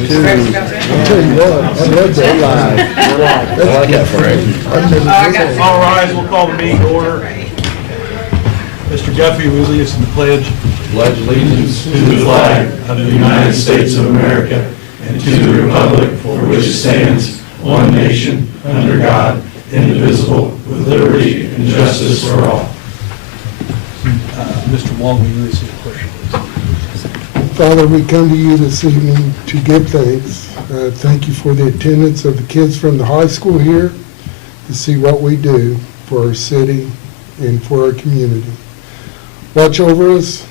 I'll tell you what, I love that. I like that phrase. All rise, we'll call the meeting to order. Mr. Guffey, will you lead us in the pledge? Pledge allegiance to the flag of the United States of America and to the republic for which it stands, one nation, under God, indivisible, with liberty and justice for all. Mr. Wong, will you lead us in the pledge, please? Father, we come to you this evening to give thanks. Thank you for the attendance of the kids from the high school here to see what we do for our city and for our community. Watch over us,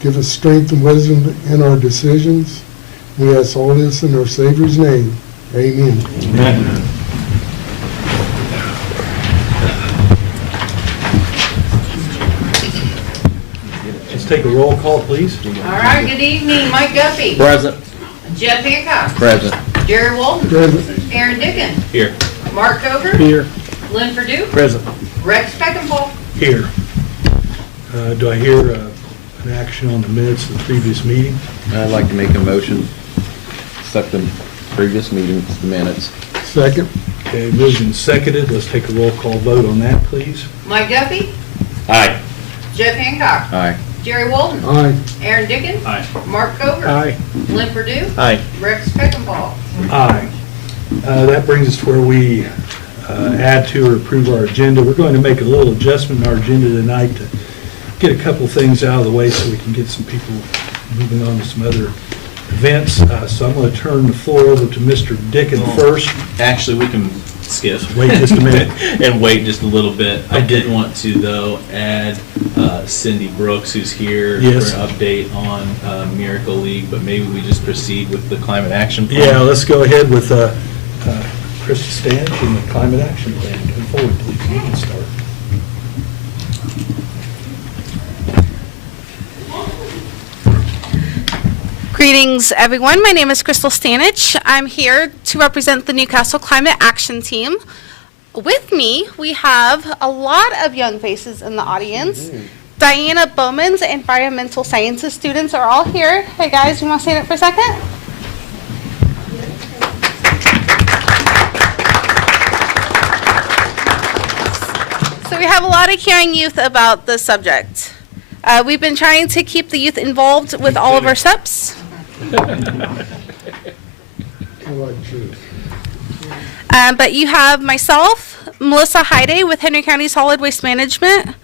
give us strength and wisdom in our decisions. We ask all this in our Savior's name. Amen. Amen. Let's take a roll call, please. All right, good evening. Mike Guffey. Present. Jeff Hancock. Present. Jerry Walton. Present. Aaron Dickon. Here. Mark Cover. Here. Lynn Purdue. Present. Rex Peckinpah. Here. Do I hear an action on the minutes of the previous meeting? I'd like to make a motion, accept the previous meeting's minutes. Second. Okay, moved and seconded. Let's take a roll call vote on that, please. Mike Guffey. Aye. Jeff Hancock. Aye. Jerry Walton. Aye. Aaron Dickon. Aye. Mark Cover. Aye. Lynn Purdue. Aye. Rex Peckinpah. Aye. That brings us to where we add to or approve our agenda. We're going to make a little adjustment in our agenda tonight to get a couple things out of the way so we can get some people moving on to some other events. So I'm going to turn the floor over to Mr. Dickon first. Actually, we can skip. Wait just a minute. And wait just a little bit. I Okay. did want to, though, add Cindy Brooks, who's here Yes. for an update on Miracle League, but maybe we just proceed with the climate action plan. Yeah, let's go ahead with Krista Stanch and the Climate Action Plan. Come forward, please. You can start. Greetings, everyone. My name is Crystal Stanich. I'm here to represent the Newcastle Climate Action Team. With me, we have a lot of young faces in the audience. Diana Bowman's environmental sciences students are all here. Hey guys, you want to stand up for a second? So we have a lot of caring youth about this subject. We've been trying to keep the youth involved with all of our steps. I like truth. But you have myself, Melissa Heide with Henry County Solid Waste Management,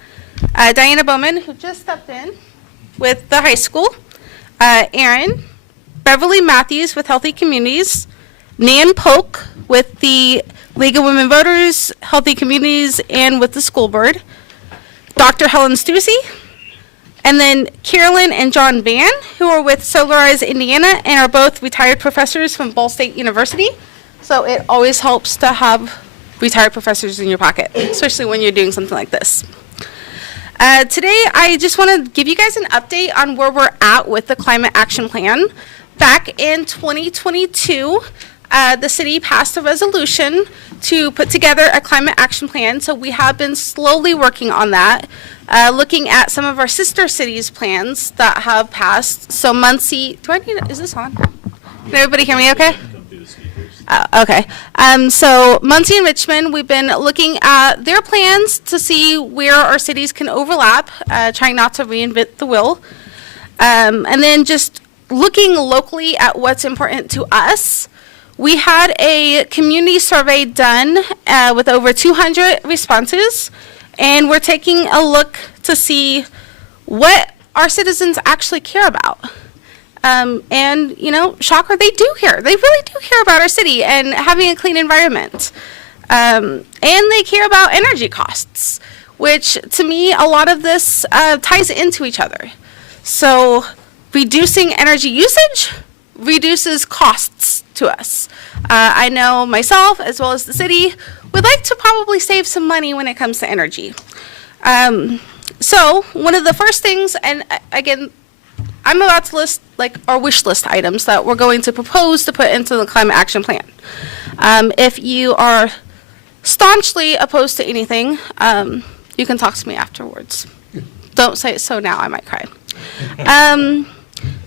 Diana Bowman, who just stepped in with the high school, Aaron, Beverly Matthews with Healthy Communities, Nan Polk with the League of Women Voters, Healthy Communities, and with the school board, Dr. Helen Stussy, and then Carolyn and John Van, who are with Solarize Indiana and are both retired professors from Ball State University. So it always helps to have retired professors in your pocket, especially when you're doing something like this. Today, I just want to give you guys an update on where we're at with the Climate Action Plan. Back in 2022, the city passed a resolution to put together a climate action plan. So we have been slowly working on that, looking at some of our sister cities' plans that have passed. So Muncie, is this on? Can everybody hear me okay? Okay. So Muncie and Richmond, we've been looking at their plans to see where our cities can overlap, trying not to reinvent the wheel. And then just looking locally at what's important to us. We had a community survey done with over 200 responses, and we're taking a look to see what our citizens actually care about. And, you know, shocker, they do care. They really do care about our city and having a clean environment. And they care about energy costs, which to me, a lot of this ties into each other. So reducing energy usage reduces costs to us. I know myself, as well as the city, would like to probably save some money when it comes to energy. So one of the first things, and again, I'm about to list like our wish list items that we're going to propose to put into the climate action plan. If you are staunchly opposed to anything, you can talk to me afterwards. Don't say it so now, I might cry.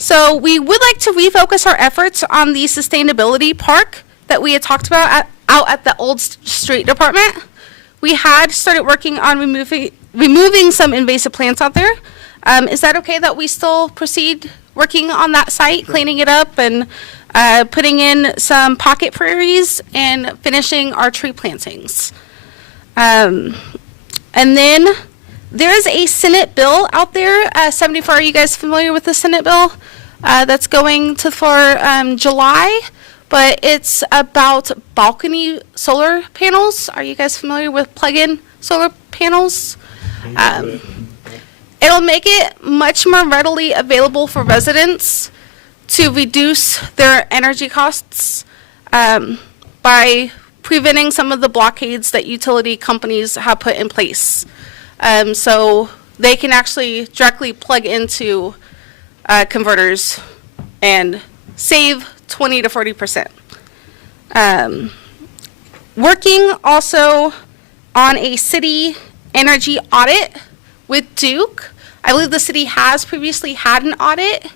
So we would like to refocus our efforts on the sustainability park that we had talked about out at the old street department. We had started working on removing some invasive plants out there. Is that okay that we still proceed working on that site, cleaning it up and putting in some pocket prairies and finishing our tree plantings? And then there is a Senate bill out there, 74. Are you guys familiar with the Senate bill? That's going to for July, but it's about balcony solar panels. Are you guys familiar with plug-in solar panels? It'll make it much more readily available for residents to reduce their energy costs by preventing some of the blockades that utility companies have put in place. So they can actually directly plug into converters and save 20 to 40%. Working also on a city energy audit with Duke. I believe the city has previously had an audit,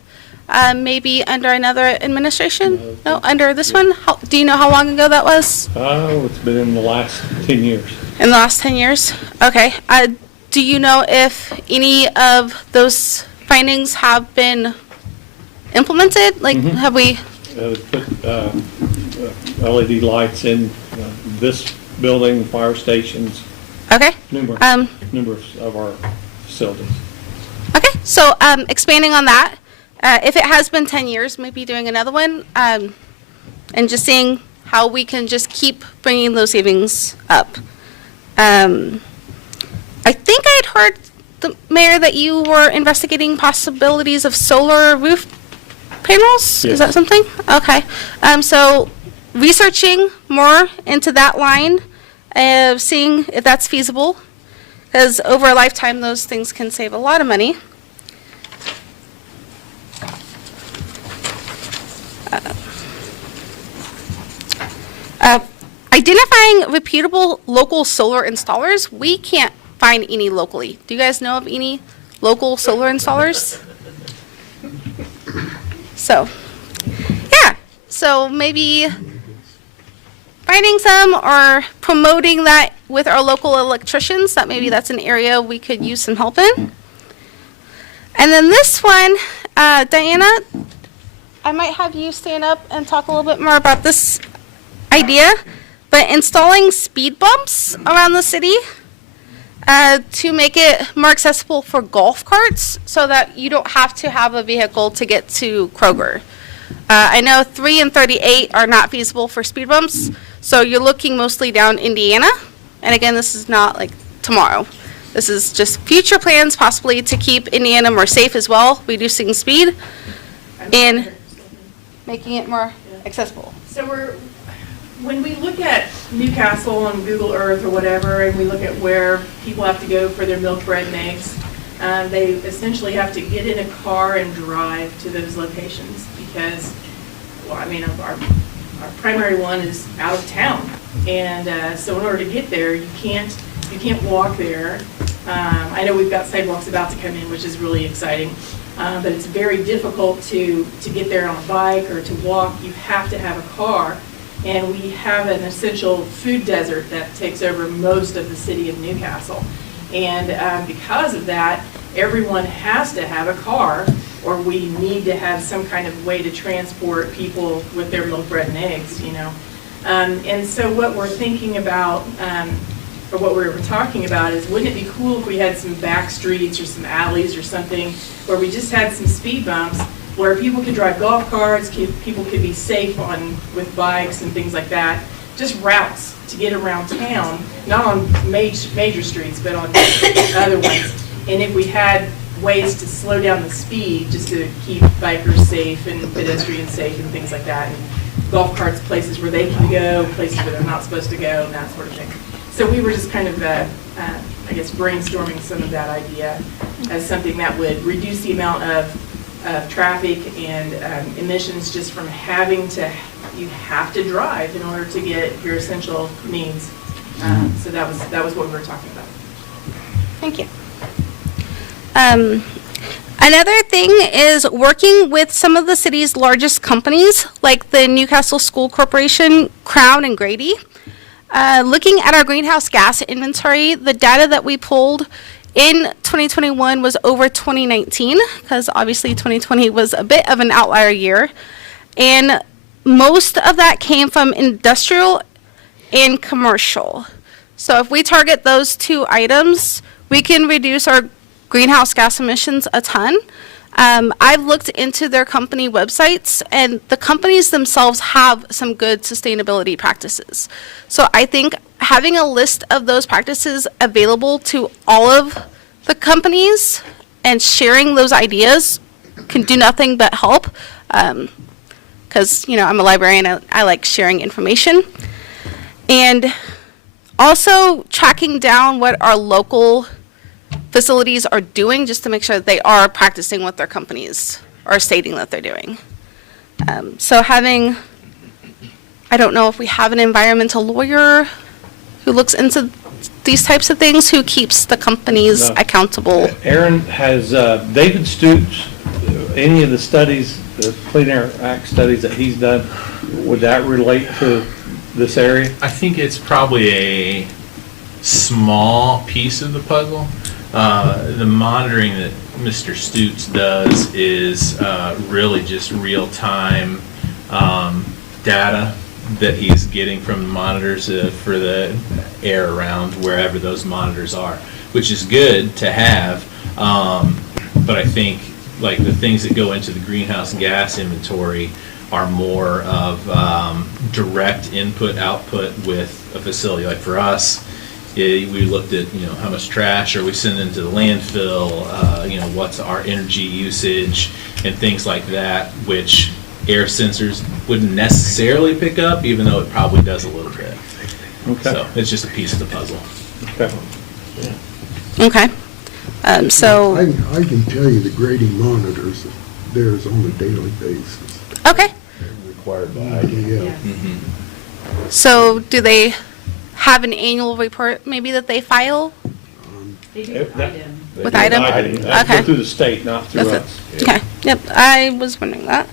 maybe under another administration? No, under this one? Do you know how long ago that was? Oh, it's been in the last 10 years. In the last 10 years? Okay. Do you know if any of those findings have been implemented? Like, have we? Put LED lights in this building, fire stations, Okay. numerous of our facilities. Okay. So expanding on that, if it has been 10 years, maybe doing another one, and just seeing how we can just keep bringing those savings up. I think I'd heard, the Mayor, that you were investigating possibilities of solar roof panels? Yes. Is that something? Okay. So researching more into that line, seeing if that's feasible, because over a lifetime, those things can save a lot of money. Identifying reputable local solar installers. We can't find any locally. Do you guys know of any local solar installers? So, yeah. So maybe finding some or promoting that with our local electricians. That maybe that's an area we could use some help in. And then this one, Diana, I might have you stand up and talk a little bit more about this idea, but installing speed bumps around the city to make it more accessible for golf carts so that you don't have to have a vehicle to get to Kroger. I know 3 and 38 are not feasible for speed bumps, so you're looking mostly down Indiana. And again, this is not like tomorrow. This is just future plans possibly to keep Indiana more safe as well, reducing speed and making it more accessible. So when we look at Newcastle on Google Earth or whatever, and we look at where people have to go for their milk, bread, and eggs, they essentially have to get in a car and drive to those locations because, well, I mean, our primary one is out of town, and so in order to get there, you can't walk there. I know we've got sidewalks about to come in, which is really exciting, but it's very difficult to get there on a bike or to walk. You have to have a car. And we have an essential food desert that takes over most of the city of Newcastle. And because of that, everyone has to have a car, or we need to have some kind of way to transport people with their milk, bread, and eggs, you know. And so what we're thinking about, or what we were talking about is, wouldn't it be cool if we had some back streets or some alleys or something where we just had some speed bumps where people could drive golf carts, people could be safe with bikes and things like that, just routes to get around town, not on major streets, but on other ones. And if we had ways to slow down the speed just to keep bikers safe and pedestrians safe and things like that, and golf carts places where they can go, places where they're not supposed to go, and that sort of thing. So we were just kind of, I guess, brainstorming some of that idea as something that would reduce the amount of traffic and emissions just from you have to drive in order to get your essential needs. So that was what we were talking about. Thank you. Another thing is working with some of the city's largest companies, like the Newcastle School Corporation, Crown, and Grady. Looking at our greenhouse gas inventory, the data that we pulled in 2021 was over 2019, because obviously 2020 was a bit of an outlier year. And most of that came from industrial and commercial. So if we target those two items, we can reduce our greenhouse gas emissions a ton. I've looked into their company websites, and the companies themselves have some good sustainability practices. So I think having a list of those practices available to all of the companies and sharing those ideas can do nothing but help. Because, I'm a librarian, I like sharing information. And also tracking down what our local facilities are doing, just to make sure that they are practicing what their companies are stating that they're doing. So having, I don't know if we have an environmental lawyer who looks into these types of things, who keeps the companies No. accountable. Aaron, has David Stoops, any of the studies, the Clean Air Act studies that he's done, would that relate to this area? I think it's probably a small piece of the puzzle. The monitoring that Mr. Stoops does is really just real-time data that he's getting from the monitors for the air around wherever those monitors are, which is good to have. But I think like the things that go into the greenhouse gas inventory are more of direct input-output with a facility. Like for us, we looked at, how much trash are we sending to the landfill, what's our energy usage and things like that, which air sensors wouldn't necessarily pick up, even though it probably does a little bit. Okay. So it's just a piece of the puzzle. Okay. Okay. So, I can tell you the grading monitors theirs on a daily basis. okay. Required by Yeah. So do they have an annual report maybe that they file They do If that- item. with item? That's Okay. through the state, not through That's us. it. Okay, yep, I was wondering that.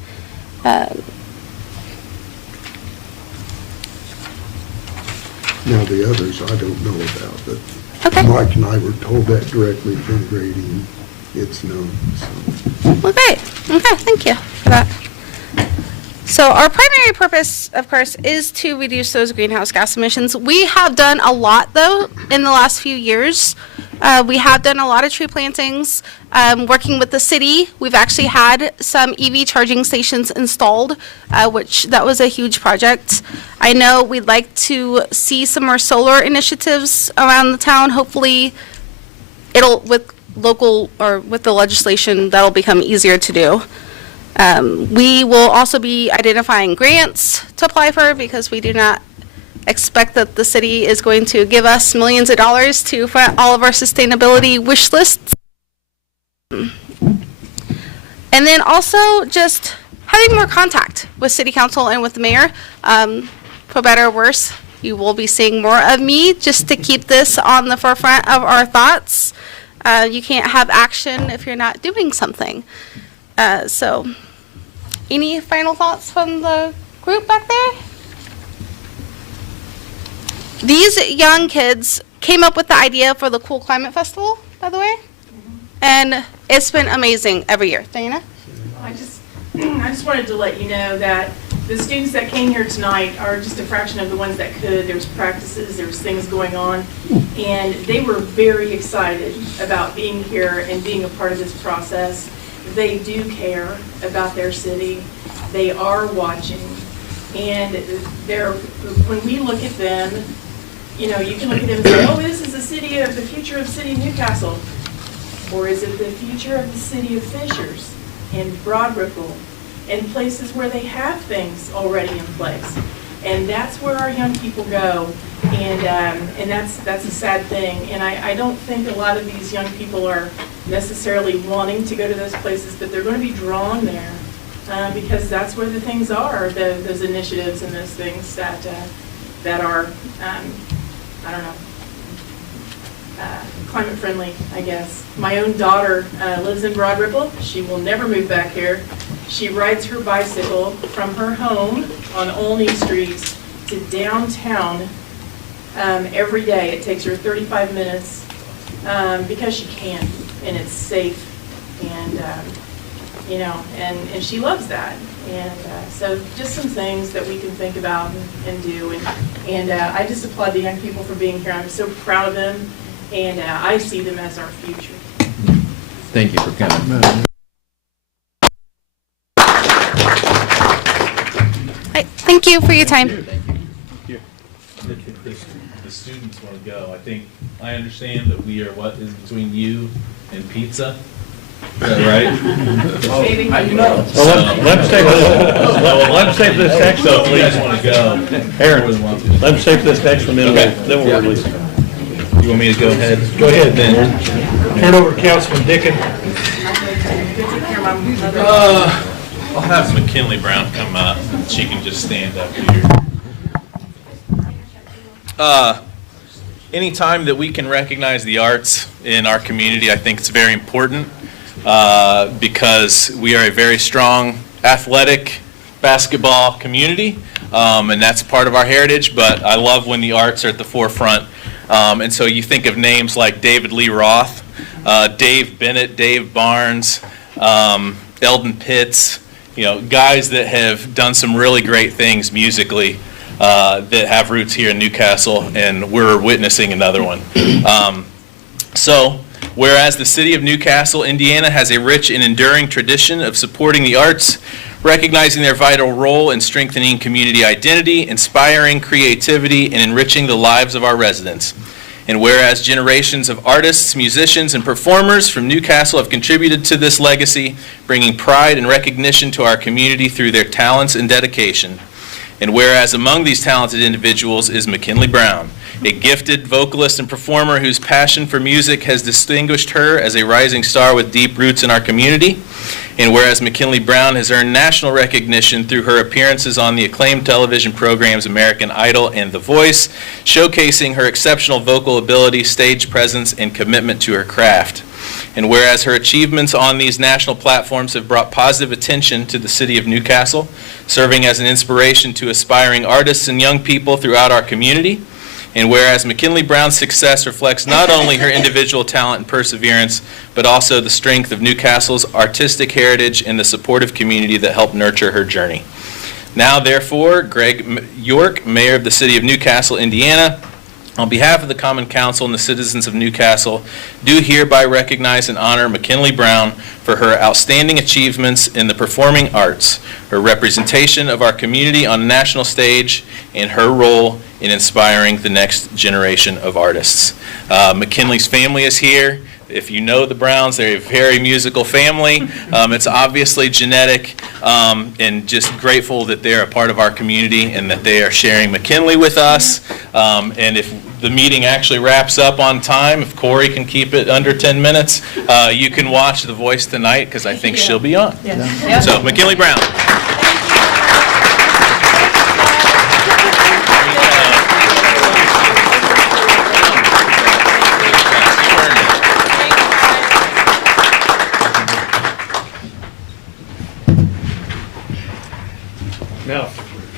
Now, the others I don't know about, but Okay, Mike and I were told that directly from grading. It's known, so. well, great. Okay, thank you for that. So our primary purpose, of course, is to reduce those greenhouse gas emissions. We have done a lot, though, in the last few years. We have done a lot of tree plantings, working with the city. We've actually had some EV charging stations installed, which that was a huge project. I know we'd like to see some more solar initiatives around the town. Hopefully, with local or with the legislation, that'll become easier to do. We will also be identifying grants to apply for, because we do not expect that the city is going to give us millions of dollars to fund all of our sustainability wish lists. And then also just having more contact with city council and with the mayor. For better or worse, you will be seeing more of me just to keep this on the forefront of our thoughts. You can't have action if you're not doing something. So, any final thoughts from the group back there? These young kids came up with the idea for the Cool Climate Festival, by the way, and it's been amazing every year. Diana? I just wanted to let you know that the students that came here tonight are just a fraction of the ones that could. There was practices, there was things going on, and they were very excited about being here and being a part of this process. They do care about their city. They are watching, and when we look at them, you can look at them and say, oh, this is the future of city of Newcastle. Or is it the future of the city of Fishers and Broad Ripple and places where they have things already in place? And that's where our young people go, and that's a sad thing. And I don't think a lot of these young people are necessarily wanting to go to those places, but they're going to be drawn there because that's where the things are, those initiatives and those things that are, I don't know. climate friendly, I guess. My own daughter lives in Broad Ripple. She will never move back here. She rides her bicycle from her home on Olney Street to downtown every day. It takes her 35 minutes because she can, and it's safe, and you know, and she loves that. And so just some things that we can think about and do. And I just applaud the young people for being here. I'm so proud of them, and I see them as our future. Thank you for coming. Thank you for your time. The students want to go. I understand that we are, what is between you and pizza? Is that right? Maybe. Well, let's take this next So one, if you guys please. want to go, Aaron, more than welcome. let's take this next one, Okay. then we'll release it. You want me to go ahead? Go ahead. Then. Turn it over to Councilman Dickon. Good to hear my mother. I'll have McKinley Brown come up. She can just stand up here. Anytime that we can recognize the arts in our community, I think it's very important because we are a very strong athletic basketball community, and that's part of our heritage, but I love when the arts are at the forefront. And so you think of names like David Lee Roth, Dave Bennett, Dave Barnes, Eldon Pitts, you know, guys that have done some really great things musically that have roots here in Newcastle, and we're witnessing another one. So, whereas the city of Newcastle, Indiana has a rich and enduring tradition of supporting the arts, recognizing their vital role in strengthening community identity, inspiring creativity, and enriching the lives of our residents. And whereas generations of artists, musicians, and performers from Newcastle have contributed to this legacy, bringing pride and recognition to our community through their talents and dedication. And whereas among these talented individuals is McKinley Brown, a gifted vocalist and performer whose passion for music has distinguished her as a rising star with deep roots in our community. And whereas McKinley Brown has earned national recognition through her appearances on the acclaimed television programs American Idol and The Voice, showcasing her exceptional vocal ability, stage presence, and commitment to her craft. And whereas her achievements on these national platforms have brought positive attention to the city of Newcastle, serving as an inspiration to aspiring artists and young people throughout our community. And whereas McKinley Brown's success reflects not only her individual talent and perseverance, but also the strength of Newcastle's artistic heritage and the supportive community that helped nurture her journey. Now, therefore, Greg York, Mayor of the City of Newcastle, Indiana, on behalf of the Common Council and the citizens of Newcastle, do hereby recognize and honor McKinley Brown for her outstanding achievements in the performing arts, her representation of our community on the national stage, and her role in inspiring the next generation of artists. McKinley's family is here. If you know the Browns, they're a very musical family. It's obviously genetic, and just grateful that they're a part of our community and that they are sharing McKinley with us. And if the meeting actually wraps up on time, if Corey can keep it under 10 minutes, you can watch The Voice tonight because I think she'll be on. Yes. So, McKinley Brown. Now,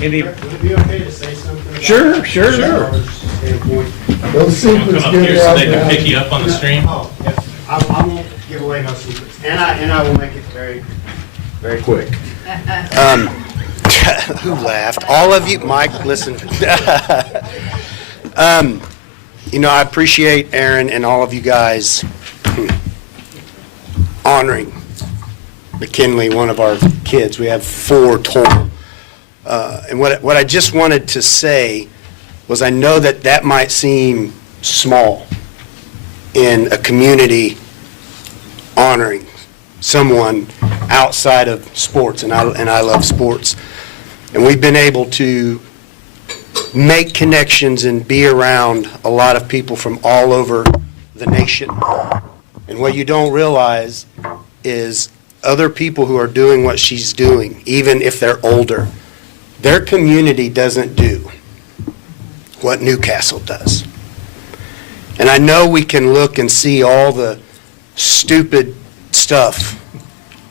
any, Would it be okay to say something? about Sure, that? sure. From our standpoint? Those secrets Come up get here so out they can now. pick you up on the stream. Oh, yes, I won't give away no secrets, and I will make it very, very quick. Who laughed? All of you, Mike, listen. You know, I appreciate Aaron and all of you guys honoring McKinley, one of our kids. We have 4 total. And what I just wanted to say was I know that that might seem small in a community honoring someone outside of sports, and I love sports. And we've been able to make connections and be around a lot of people from all over the nation. And what you don't realize is other people who are doing what she's doing, even if they're older, their community doesn't do what Newcastle does. And I know we can look and see all the stupid stuff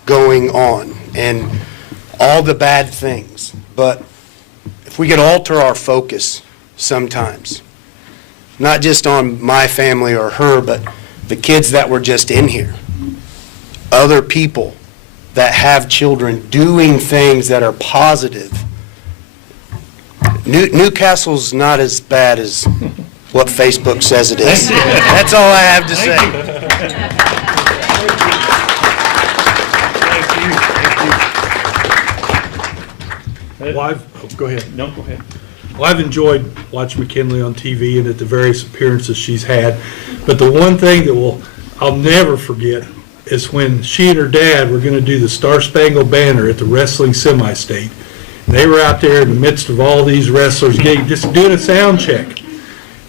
going on and all the bad things, but if we could alter our focus sometimes, not just on my family or her, but the kids that were just in here, other people that have children doing things that are positive. Newcastle's not as bad as what Facebook says it is. That's all I have to say. Go ahead. No, go ahead. Well, I've enjoyed watching McKinley on TV and at the various appearances she's had, but the one thing that I'll never forget is when she and her dad were going to do the Star Spangled Banner at the wrestling semi-state. They were out there in the midst of all these wrestlers just doing a sound check,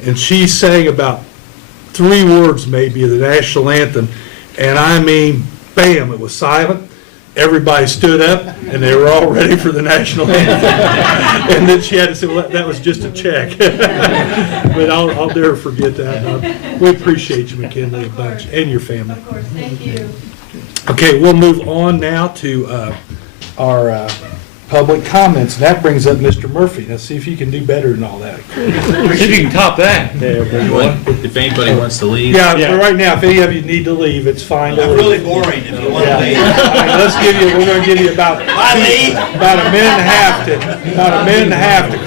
and she sang about 3 words maybe of the national anthem, and I mean, bam, it was silent. Everybody stood up, and they were all ready for the national anthem. And then she had to say, well, that was just a check. But I'll never forget that. We appreciate you, McKinley, a bunch, and your family. Of course, thank you. Okay, we'll move on now to our public comments. That brings up Mr. Murphy. Let's see if you can do better than all that. See if you can top that. If anybody wants to leave. Yeah, for right now, if any of you need to leave, it's fine. I'm really boring if you want to leave. All right, we're going to give you about a minute and a half to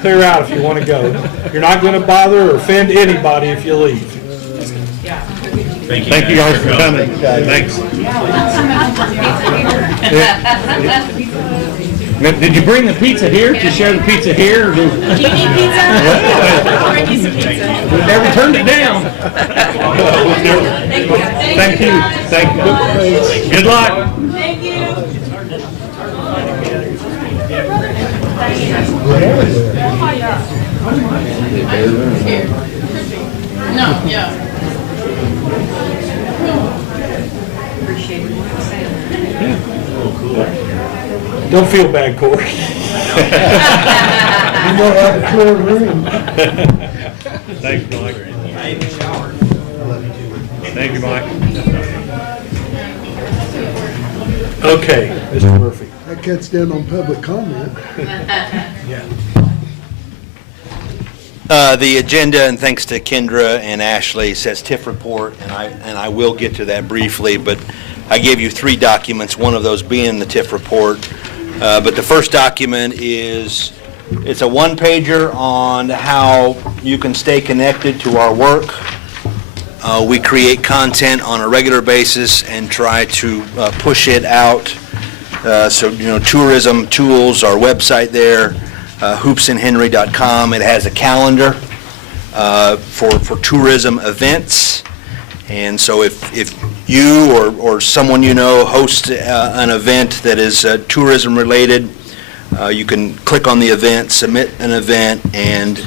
clear out if you want to go. You're not going to bother or offend anybody if you leave. Thank you. Thank you guys for coming. Thanks. Now, did you bring the pizza here to share the pizza here? Do you need pizza? I'll bring you some pizza. We never turned it down. Thank you. Thank you. Good luck. Thank you. No, yeah. Don't feel bad, Corey. You know how to clear a room. Thanks, Mike. Thank you, Mike. Okay, Mr. Murphy. That cuts down on public comment. The agenda, and thanks to Kendra and Ashley, says TIF report, and I will get to that briefly, but I gave you 3 documents, one of those being the TIF report. But the first document it's a 1-pager on how you can stay connected to our work. We create content on a regular basis and try to push it out. So, tourism tools, our website there, hoopsandhenry.com. It has a calendar for tourism events. And so if you or someone you know hosts an event that is tourism related, you can click on the event, submit an event, and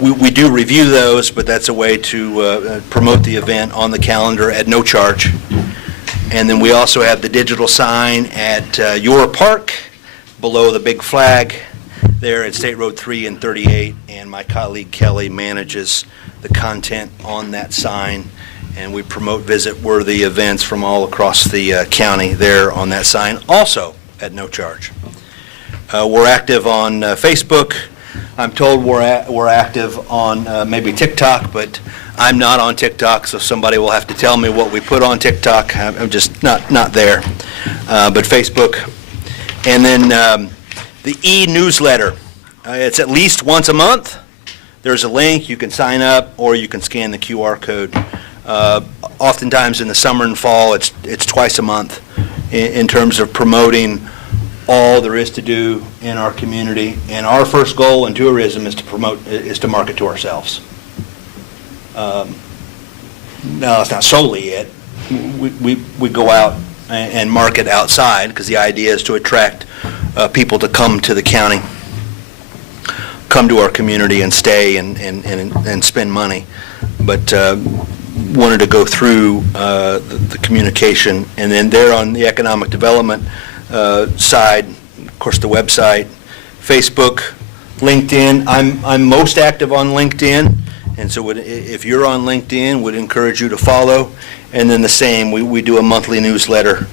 we do review those, but that's a way to promote the event on the calendar at no charge. And then we also have the digital sign at your park below the big flag there at State Road 3 and 38, and my colleague Kelly manages the content on that sign, and we promote visit-worthy events from all across the county there on that sign, also at no charge. We're active on Facebook. I'm told we're active on maybe TikTok, but I'm not on TikTok, so somebody will have to tell me what we put on TikTok. I'm just not there. But Facebook. And then the e-newsletter. It's at least once a month. There's a link. You can sign up, or you can scan the QR code. Oftentimes in the summer and fall, it's twice a month in terms of promoting all there is to do in our community. And our first goal in tourism is to market to ourselves. Now, it's not solely it. We go out and market outside, because the idea is to attract people to come to the county, come to our community and stay and spend money. But wanted to go through the communication. And then there on the economic development side, of course, the website, Facebook, LinkedIn. I'm most active on LinkedIn, And so if you're on LinkedIn, would encourage you to follow. And then the same, we do a monthly newsletter,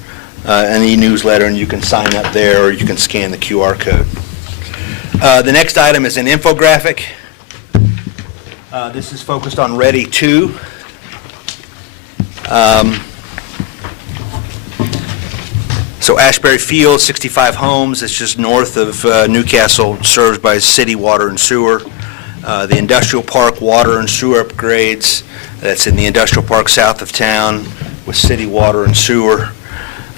an e-newsletter, and you can sign up there or you can scan the QR code. The next item is an infographic. This is focused on Ready 2. So Ashbury Field, 65 homes, it's just north of Newcastle, served by city water and sewer. The Industrial Park water and sewer upgrades, that's in the Industrial Park south of town with city water and sewer.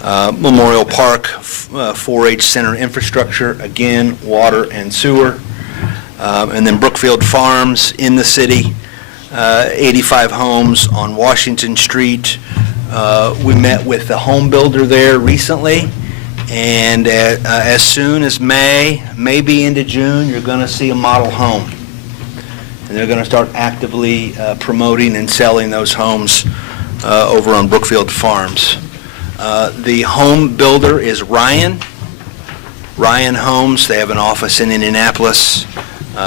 Memorial Park, 4-H Center infrastructure, again, water and sewer. And then Brookfield Farms in the city, 85 homes on Washington Street. We met with the home builder there recently, and as soon as May, maybe into June, you're going to see a model home. And they're going to start actively promoting and selling those homes over on Brookfield Farms. The home builder is Ryan Homes. They have an office in Indianapolis.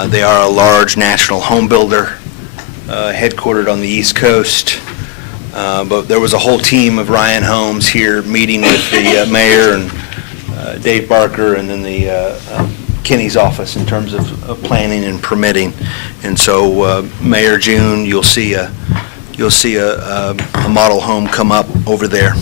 They are a large national home builder headquartered on the East Coast. But there was a whole team of Ryan Homes here meeting with the mayor and Dave Barker and then the Kenny's office in terms of planning and permitting. And so Mayor June, you'll see a model home come up over there.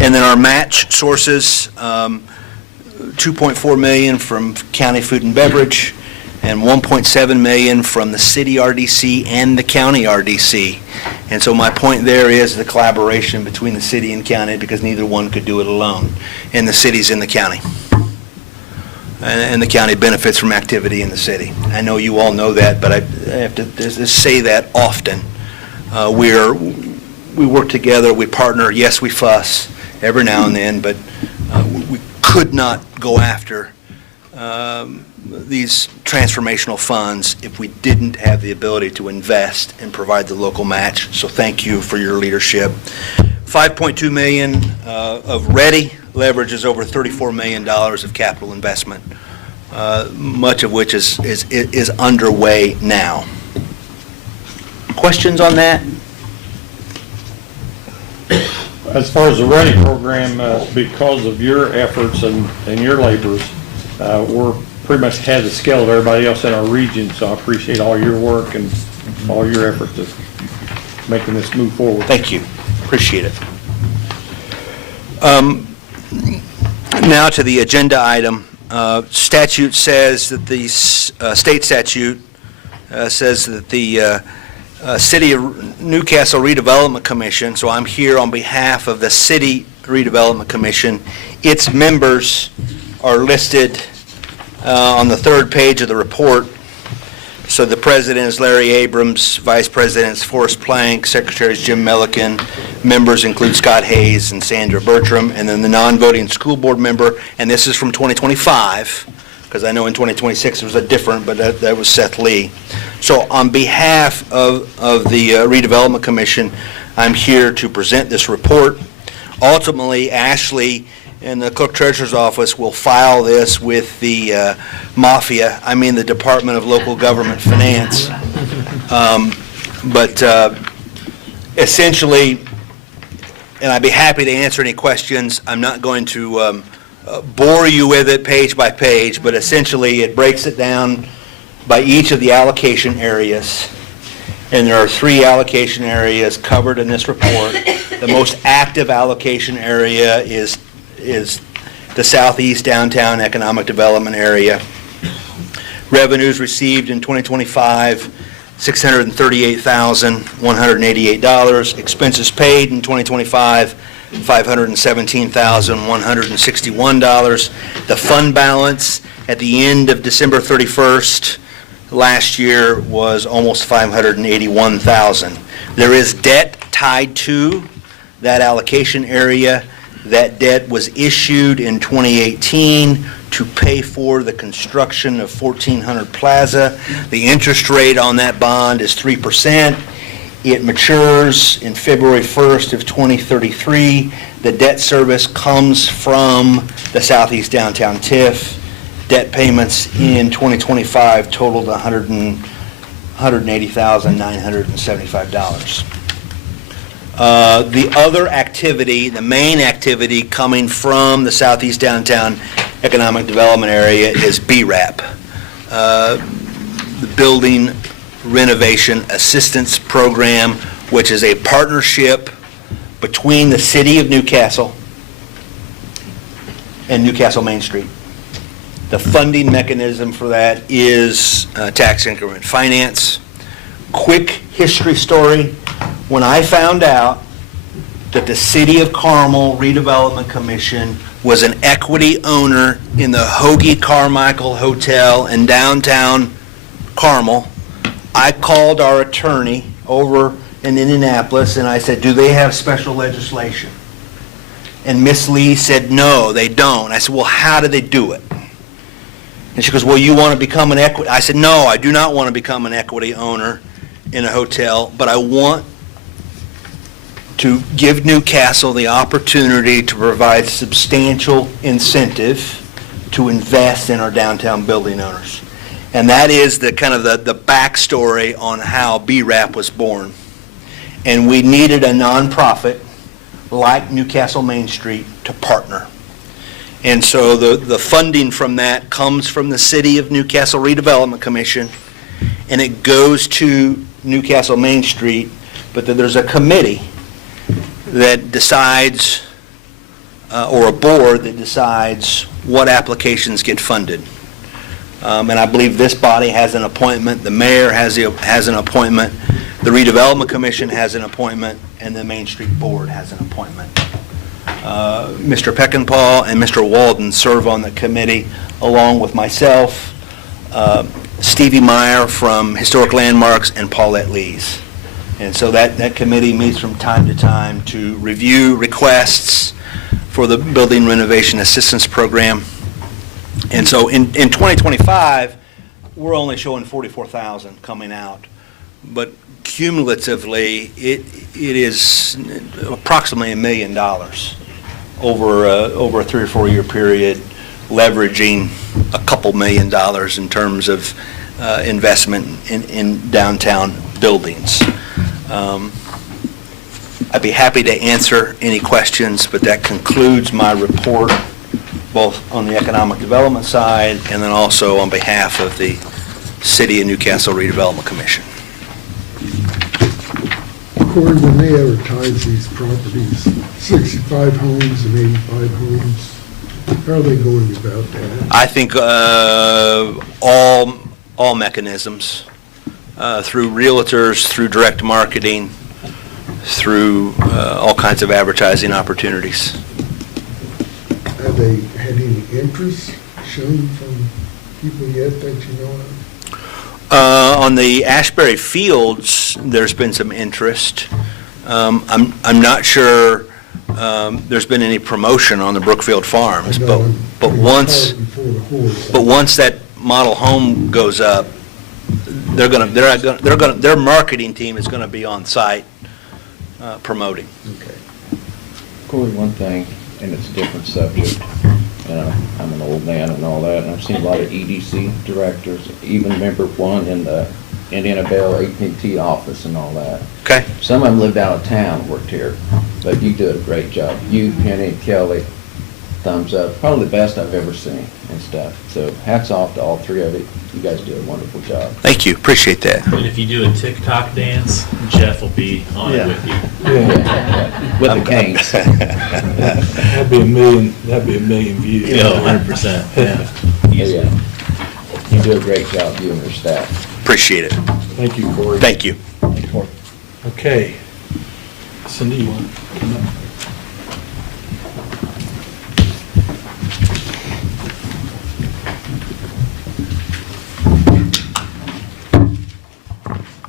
And then our match sources, $2.4 million from County Food and Beverage and $1.7 million from the city RDC and the county RDC. And so my point there is the collaboration between the city and county, because neither one could do it alone. And the city's in the county. And the county benefits from activity in the city. I know you all know that, but I have to just say that often. We work together, we partner, yes, we fuss every now and then, but we could not go after these transformational funds if we didn't have the ability to invest and provide the local match. So thank you for your leadership. $5.2 million of Ready leverages over $34 million of capital investment, much of which is underway now. Questions on that? As far as the Ready program, because of your efforts and your labors, we're pretty much ahead of the scale of everybody else in our region, so I appreciate all your work and all your efforts of making this move forward. Thank you. Appreciate it. Now to the agenda item. Statute says that the state statute says that the City of Newcastle Redevelopment Commission, so I'm here on behalf of the City Redevelopment Commission, its members are listed on the third page of the report. So the president is Larry Abrams, vice president is Forrest Plank, secretary is Jim Milliken, members include Scott Hayes and Sandra Bertram, and then the non-voting school board member, and this is from 2025, because I know in 2026 it was a different, but that was Seth Lee. So on behalf of the Redevelopment Commission, I'm here to present this report. Ultimately, Ashley in the clerk treasurer's office will file this with the mafia, I mean the Department of Local Government Finance. But essentially, and I'd be happy to answer any questions, I'm not going to bore you with it page by page, but essentially it breaks it down by each of the allocation areas. And there are 3 allocation areas covered in this report. The most active allocation area is the Southeast Downtown Economic Development Area. Revenues received in 2025, $638,188. Expenses paid in 2025, $517,161. The fund balance at the end of December 31st last year was almost $581,000. There is debt tied to that allocation area. That debt was issued in 2018 to pay for the construction of 1400 Plaza. The interest rate on that bond is 3%. It matures in February 1st of 2033. The debt service comes from the Southeast Downtown TIF. Debt payments in 2025 totaled $180,975. The other activity, the main activity coming from the Southeast Downtown Economic Development Area is BRAP, the Building Renovation Assistance Program, which is a partnership between the City of Newcastle and Newcastle Main Street. The funding mechanism for that is tax increment finance. Quick history story. When I found out that the City of Carmel Redevelopment Commission was an equity owner in the Hoagie Carmichael Hotel in downtown Carmel, I called our attorney over in Indianapolis and I said, do they have special legislation? And Miss Lee said, no, they don't. I said, well, how do they do it? And she goes, well, you want to become an equity? I said, no, I do not want to become an equity owner in a hotel, but I want to give Newcastle the opportunity to provide substantial incentive to invest in our downtown building owners. And that is the kind of the backstory on how BRAP was born. And we needed a nonprofit like Newcastle Main Street to partner. And so the funding from that comes from the City of Newcastle Redevelopment Commission, and it goes to Newcastle Main Street, but then there's a committee that decides, or a board that decides what applications get funded. And I believe this body has an appointment, the mayor has an appointment, the redevelopment commission has an appointment, and the Main Street Board has an appointment. Mr. Peckinpah and Mr. Walden serve on the committee along with myself, Stevie Meyer from Historic Landmarks, and Paulette Lees. And so that committee meets from time to time to review requests for the Building Renovation Assistance Program. And so in 2025, we're only showing 44,000 coming out, but cumulatively, it is approximately $1 million over a 3 or 4 year period, leveraging a couple $1 million in terms of investment in downtown buildings. I'd be happy to answer any questions, but that concludes my report, both on the economic development side and then also on behalf of the City of Newcastle Redevelopment Commission. Corey, when they advertise these properties, 65 homes and 85 homes, how are they going about that? I think all mechanisms, through realtors, through direct marketing, through all kinds of advertising opportunities. Have they had any interest shown from people yet that you know of? On the Ashbury Fields, there's been some interest. I'm not sure there's been any promotion on the Brookfield Farms, but once that model home goes up, their marketing team is going to be on site promoting. Okay. Corey, one thing, and it's a different subject, and I'm an old man and all that, and I've seen a lot of EDC directors, even remember one in the Indiana Bell AT&T office and all that. Okay. Some of them lived out of town, worked here, but you did a great job. You, Penny, Kelly, thumbs up. Probably the best I've ever seen and stuff. So hats off to all three of you. You guys do a wonderful job. Thank you. Appreciate that. And if you do a TikTok dance, Jeff will be on it with you. With the canes. That'd be a million views. Yeah, 100%. Yeah. Yeah. You do a great job, you and your staff. Appreciate it. Thank you, Corey. Thank you. Okay. Cindy, you want to come up?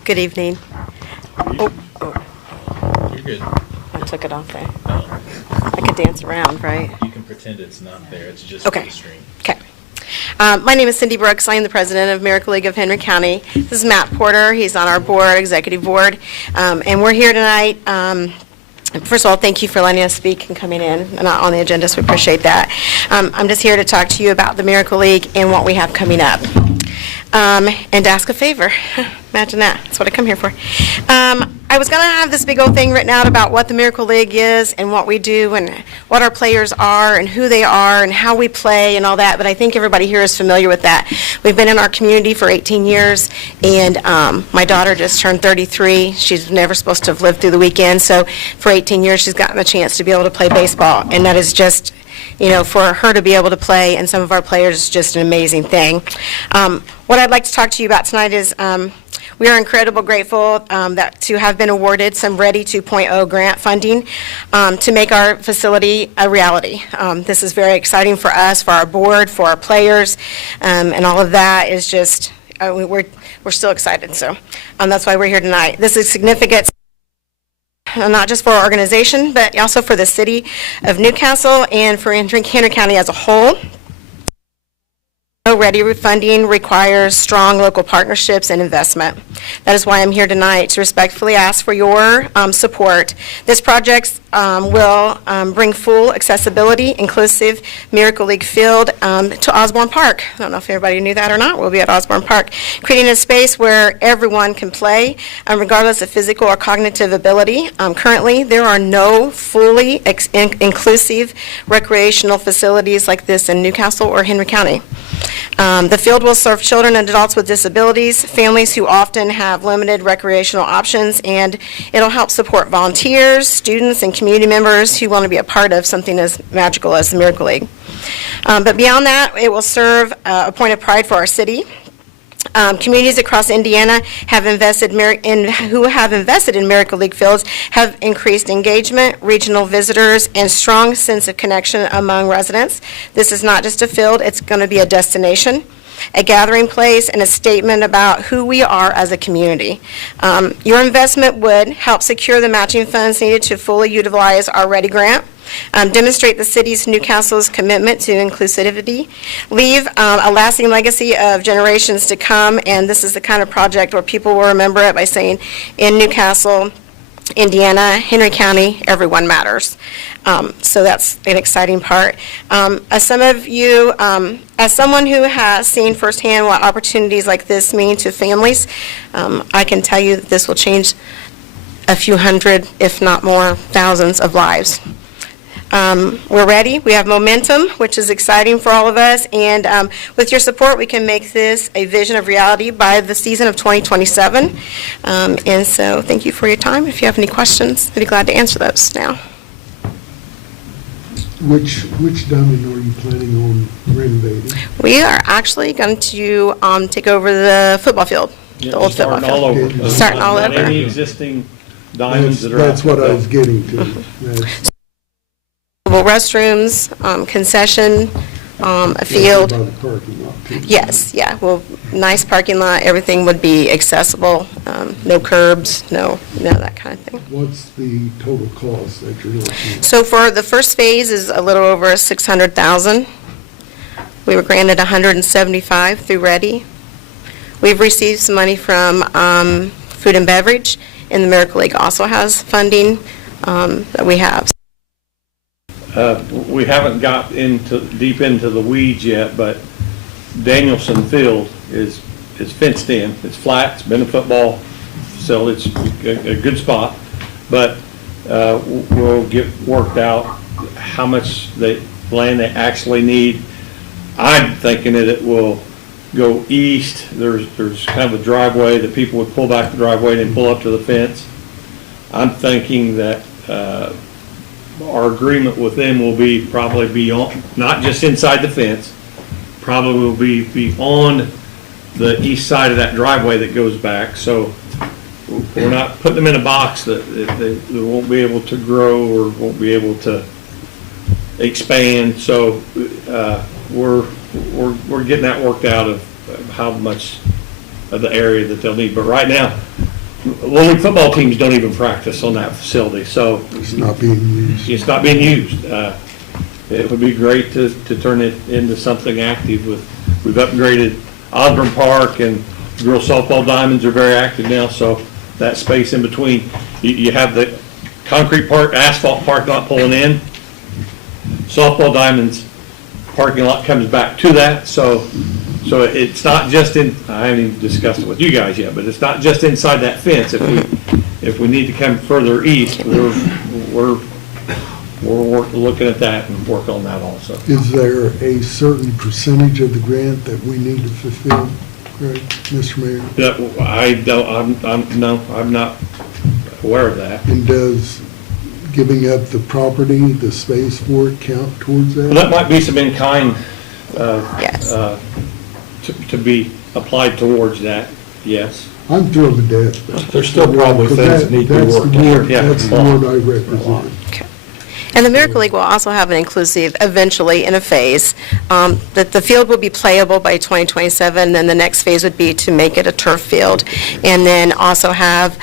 Good evening. Oh, You're good. I took it off there. I could dance around, right? You can pretend it's not there. It's just Okay. for the stream. Okay. My name is Cindy Brooks. I am the president of Miracle League of Henry County. This is Matt Porter. He's on our board, executive board. And we're here tonight. First of all, thank you for letting us speak and coming in, not on the agenda, so we appreciate that. I'm just here to talk to you about the Miracle League and what we have coming up. and ask a favor. Imagine that. That's what I come here for. I was going to have this big old thing written out about what the Miracle League is and what we do and what our players are and who they are and how we play and all that, but I think everybody here is familiar with that. We've been in our community for 18 years, and my daughter just turned 33. She's never supposed to have lived through the weekend, so for 18 years she's gotten a chance to be able to play baseball, and that is just, for her to be able to play and some of our players is just an amazing thing. What I'd like to talk to you about tonight is we are incredibly grateful that to have been awarded some Ready 2.0 grant funding to make our facility a reality. This is very exciting for us, for our board, for our players, and all of that is just, we're still excited, so that's why we're here tonight. This is significant, not just for our organization, but also for the city of Newcastle and for Henry County as a whole. Ready funding requires strong local partnerships and investment. That is why I'm here tonight to respectfully ask for your support. This project will bring full accessibility, inclusive Miracle League Field to Osborne Park. I don't know if everybody knew that or not. We'll be at Osborne Park, creating a space where everyone can play, regardless of physical or cognitive ability. Currently, there are no fully inclusive recreational facilities like this in Newcastle or Henry County. The field will serve children and adults with disabilities, families who often have limited recreational options, and it'll help support volunteers, students, and community members who want to be a part of something as magical as the Miracle League. But beyond that, it will serve a point of pride for our city. Communities across Indiana have invested who have invested in Miracle League fields have increased engagement, regional visitors, and strong sense of connection among residents. This is not just a field, it's going to be a destination, a gathering place, and a statement about who we are as a community. Your investment would help secure the matching funds needed to fully utilize our Ready grant. Demonstrate the city's Newcastle's commitment to inclusivity, leave a lasting legacy of generations to come, and this is the kind of project where people will remember it by saying, in Newcastle, Indiana, Henry County, everyone matters. So that's an exciting part. As some of you, as someone who has seen firsthand what opportunities like this mean to families, I can tell you that this will change a few hundred, if not more, thousands of lives. We're ready. We have momentum, which is exciting for all of us, and with your support, we can make this a vision of reality by the season of 2027. And so thank you for your time. If you have any questions, I'd be glad to answer those now. Which diamond are you planning on renovating? We are actually going to take over the football field, the old football Starting all field. over. Starting all Not over. any existing diamonds that are out. That's what I was getting to. That's Restrooms, concession, a field. by the parking lot, too. Yes, yeah, well, nice parking lot, everything would be accessible, no curbs, no, that kind of thing. What's the total cost that you're looking at? So for the first phase is a little over 600,000. We were granted 175 through Ready. We've received some money from food and beverage, and the Miracle League also has funding that we have. We haven't got deep into the weeds yet, but Danielson Field is fenced in. It's flat, it's been a football facility, it's a good spot, but we'll get worked out how much land they actually need. I'm thinking that it will go east. There's kind of a driveway that people would pull back the driveway and pull up to the fence. I'm thinking that our agreement with them will be probably beyond, not just inside the fence, probably will be beyond the east side of that driveway that goes back. So we're not putting them in a box that they won't be able to grow or won't be able to expand. So we're getting that worked out of how much of the area that they'll need. But right now, Little League football teams don't even practice on that facility, so It's not being used. it's not being used. It would be great to turn it into something active. We've upgraded Osborne Park, and girls softball diamonds are very active now, so that space in between, you have the concrete park, asphalt parking lot pulling in, softball diamonds parking lot comes back to that, so So it's not just in, I haven't even discussed it with you guys yet, but it's not just inside that fence. If we need to come further east, we're looking at that and work on that also. Is there a certain percentage of the grant that we need to fulfill, Greg, Mr. Mayor? That, I don't, I'm not aware of that. And does giving up the property, the space for it count towards Well, that that? might be some in-kind, Yes. to be applied towards that, yes. I'm thrilled to death. There's still probably things that need to be worked That's the out. ward, Yeah. that's the ward I represent. And the Miracle League will also have an inclusive, eventually in a phase, that the field will be playable by 2027, then the next phase would be to make it a turf field, and then also have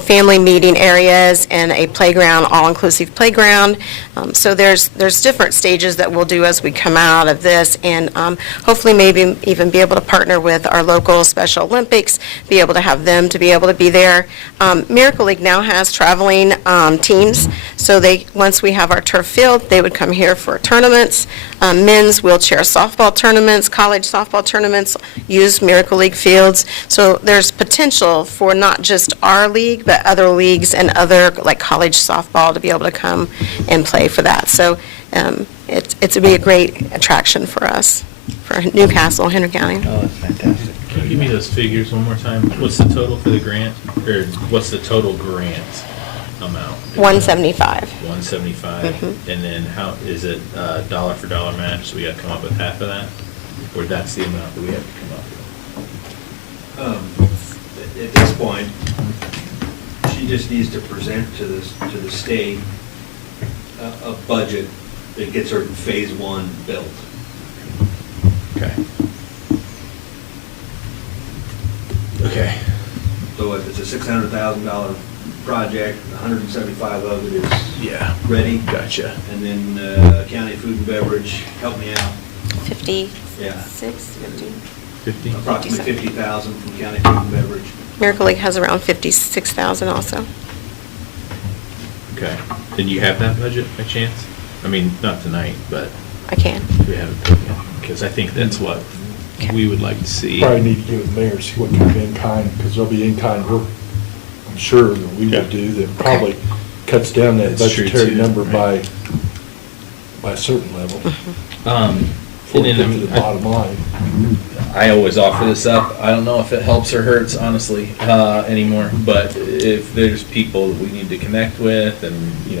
family meeting areas and a playground, all-inclusive playground. So there's different stages that we'll do as we come out of this, and hopefully maybe even be able to partner with our local Special Olympics, be able to have them to be able to be there. Miracle League now has traveling teams, so once we have our turf field, they would come here for tournaments, men's wheelchair softball tournaments, college softball tournaments, use Miracle League fields. So there's potential for not just our league, but other leagues and other, like college softball, to be able to come and play for that. So it's would be a great attraction for us, for Newcastle, Henry County. Oh, that's fantastic. Can you give me those figures one more time? What's the total for the grant, or what's the total grant amount? 175. 175, and then how, is it dollar for dollar match, so we gotta come up with half of that? Or that's the amount that we have to come up with? At this point, she just needs to present to the state a budget that gets her phase one built. Okay. Okay. So if it's a $600,000 project, 175 of it is Yeah. ready. Gotcha. And then county food and beverage, help me out, 56, 50. 50? approximately 50,000 from county food and beverage. Miracle League has around 56,000 also. Okay. Then you have that budget by chance? I mean, not tonight, but I can. we have it yet? Because I think that's what we would like to see. Probably need to get with the mayor, see what kind of in-kind, because there'll be in-kind work, I'm sure, that we Yeah. would do that probably cuts down that That's true, budgetary too, number right. by a certain level, And before we then get to the bottom line. I always offer this up. I don't know if it helps or hurts, honestly, anymore. But if there's people that we need to connect with, and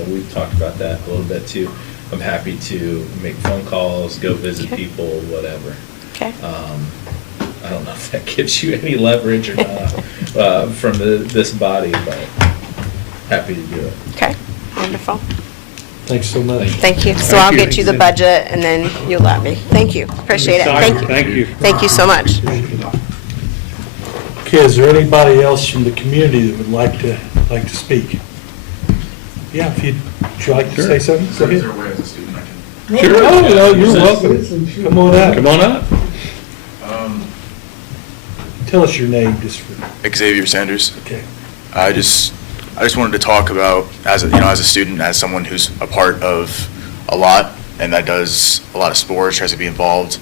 we've talked about that a little bit too. I'm happy to make phone calls, go visit Okay. people, whatever. Okay. I don't know if that gives you any leverage or not from this body, but happy to do it. Okay, wonderful. Thanks so much. Thank you. So I'll get you the budget, and then you'll let me. Thank you, appreciate it. Thank you. Thank you. Thank you so much. Okay, is there anybody else from the community that would like to speak? Yeah, would you like to say something? Go ahead. Sure. Oh, no, you're welcome. Come on up. Come on up. Tell us your name, just for, Xavier Sanders. okay. I just wanted to talk about, as a student, as someone who's a part of a lot and that does a lot of sports, tries to be involved.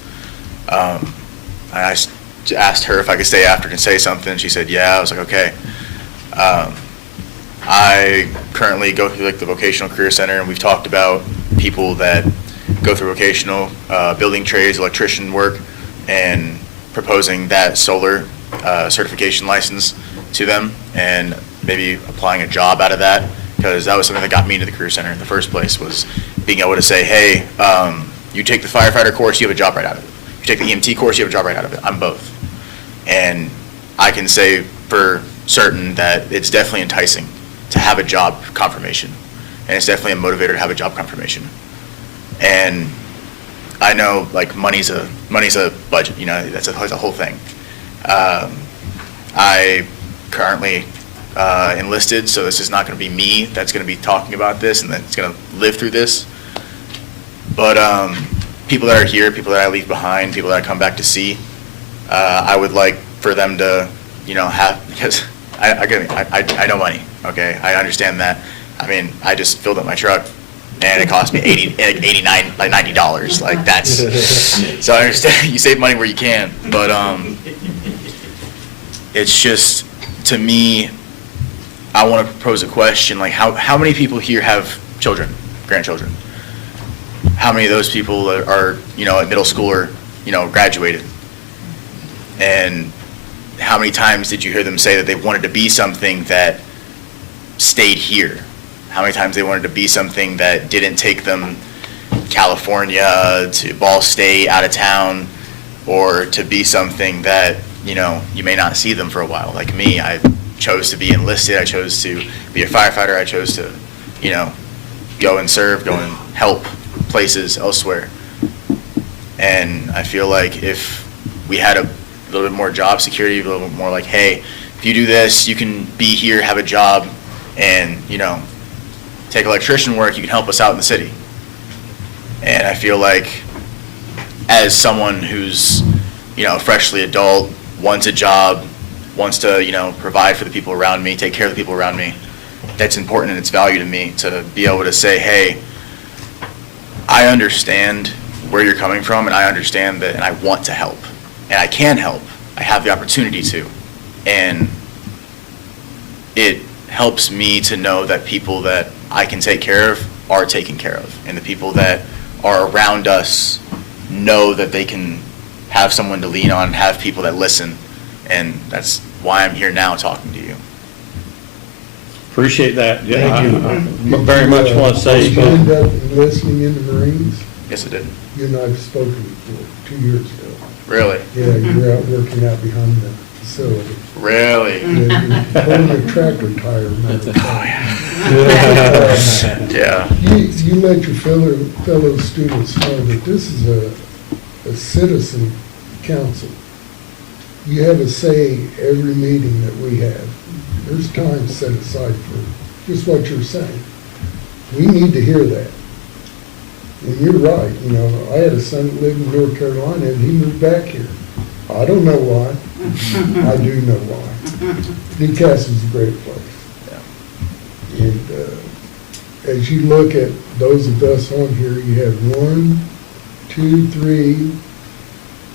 I asked her if I could stay after and say something. She said, yeah. I was like, okay. I currently go through the Vocational Career Center, and we've talked about people that go through vocational building trades, electrician work, and proposing that solar certification license to them, and maybe applying a job out of that, because that was something that got me into the Career Center in the first place, was being able to say, hey, you take the firefighter course, you have a job right out of it. You take the EMT course, you have a job right out of it. I'm both. And I can say for certain that it's definitely enticing to have a job confirmation. And it's definitely a motivator to have a job confirmation. And I know money's a budget, that's a whole thing. I currently enlisted, so this is not going to be me that's going to be talking about this and that's going to live through this. But people that are here, people that I leave behind, people that I come back to see, I would like for them to, have, because I know money, okay? I understand that. I mean, I just filled up my truck and it cost me $89, like $90. Like that's, so I understand you save money where you can, but it's just, to me, I want to propose a question, like how many people here have children, grandchildren? How many of those people are at middle school or, graduated? And how many times did you hear them say that they wanted to be something that stayed here? How many times they wanted to be something that didn't take them California, to Ball State, out of town, or to be something that, you may not see them for a while. Like me, I chose to be enlisted, I chose to be a firefighter, I chose to, go and serve, go and help places elsewhere. And I feel like if we had a little bit more job security, a little bit more like, hey, if you do this, you can be here, have a job, and, take electrician work, you can help us out in the city. And I feel like as someone who's, freshly adult, wants a job, wants to, provide for the people around me, take care of the people around me, that's important and it's value to me to be able to say, hey, I understand where you're coming from, and I understand that, and I want to help, and I can help. I have the opportunity to, and it helps me to know that people that I can take care of are taken care of, and the people that are around us know that they can have someone to lean on, have people that listen, and that's why I'm here now talking to you. Appreciate that. Yeah, Thank you. I very much want to say. Stand up and listening in the Marines. Yes, I did. You and I have spoken before, 2 years ago. Really? Yeah, you were out working out behind the facility. Really? Yeah, you were holding a tractor tire, matter of fact. Yeah. You let your fellow students know that this is a citizen council. You have a say every meeting that we have. There's time set aside for just what you're saying. We need to hear that. And you're right, I had a son that lived in North Carolina and he moved back here. I don't know why. I do know why. Newcastle's a great place. Yeah. And as you look at those of us on here, you have 1, 2, 3,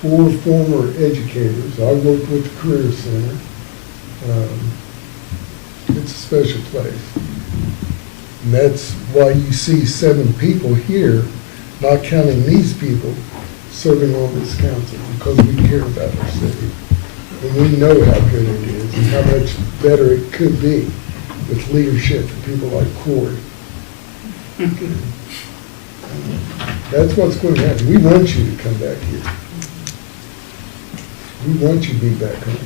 4 former educators. I worked with the Career Center. It's a special place. And that's why you see 7 people here, not counting these people, serving on this council, because we care about our city. And we know how good it is and how much better it could be with leadership from people like Corey. That's what's going to happen. We want you to come back here. We want you to be back home.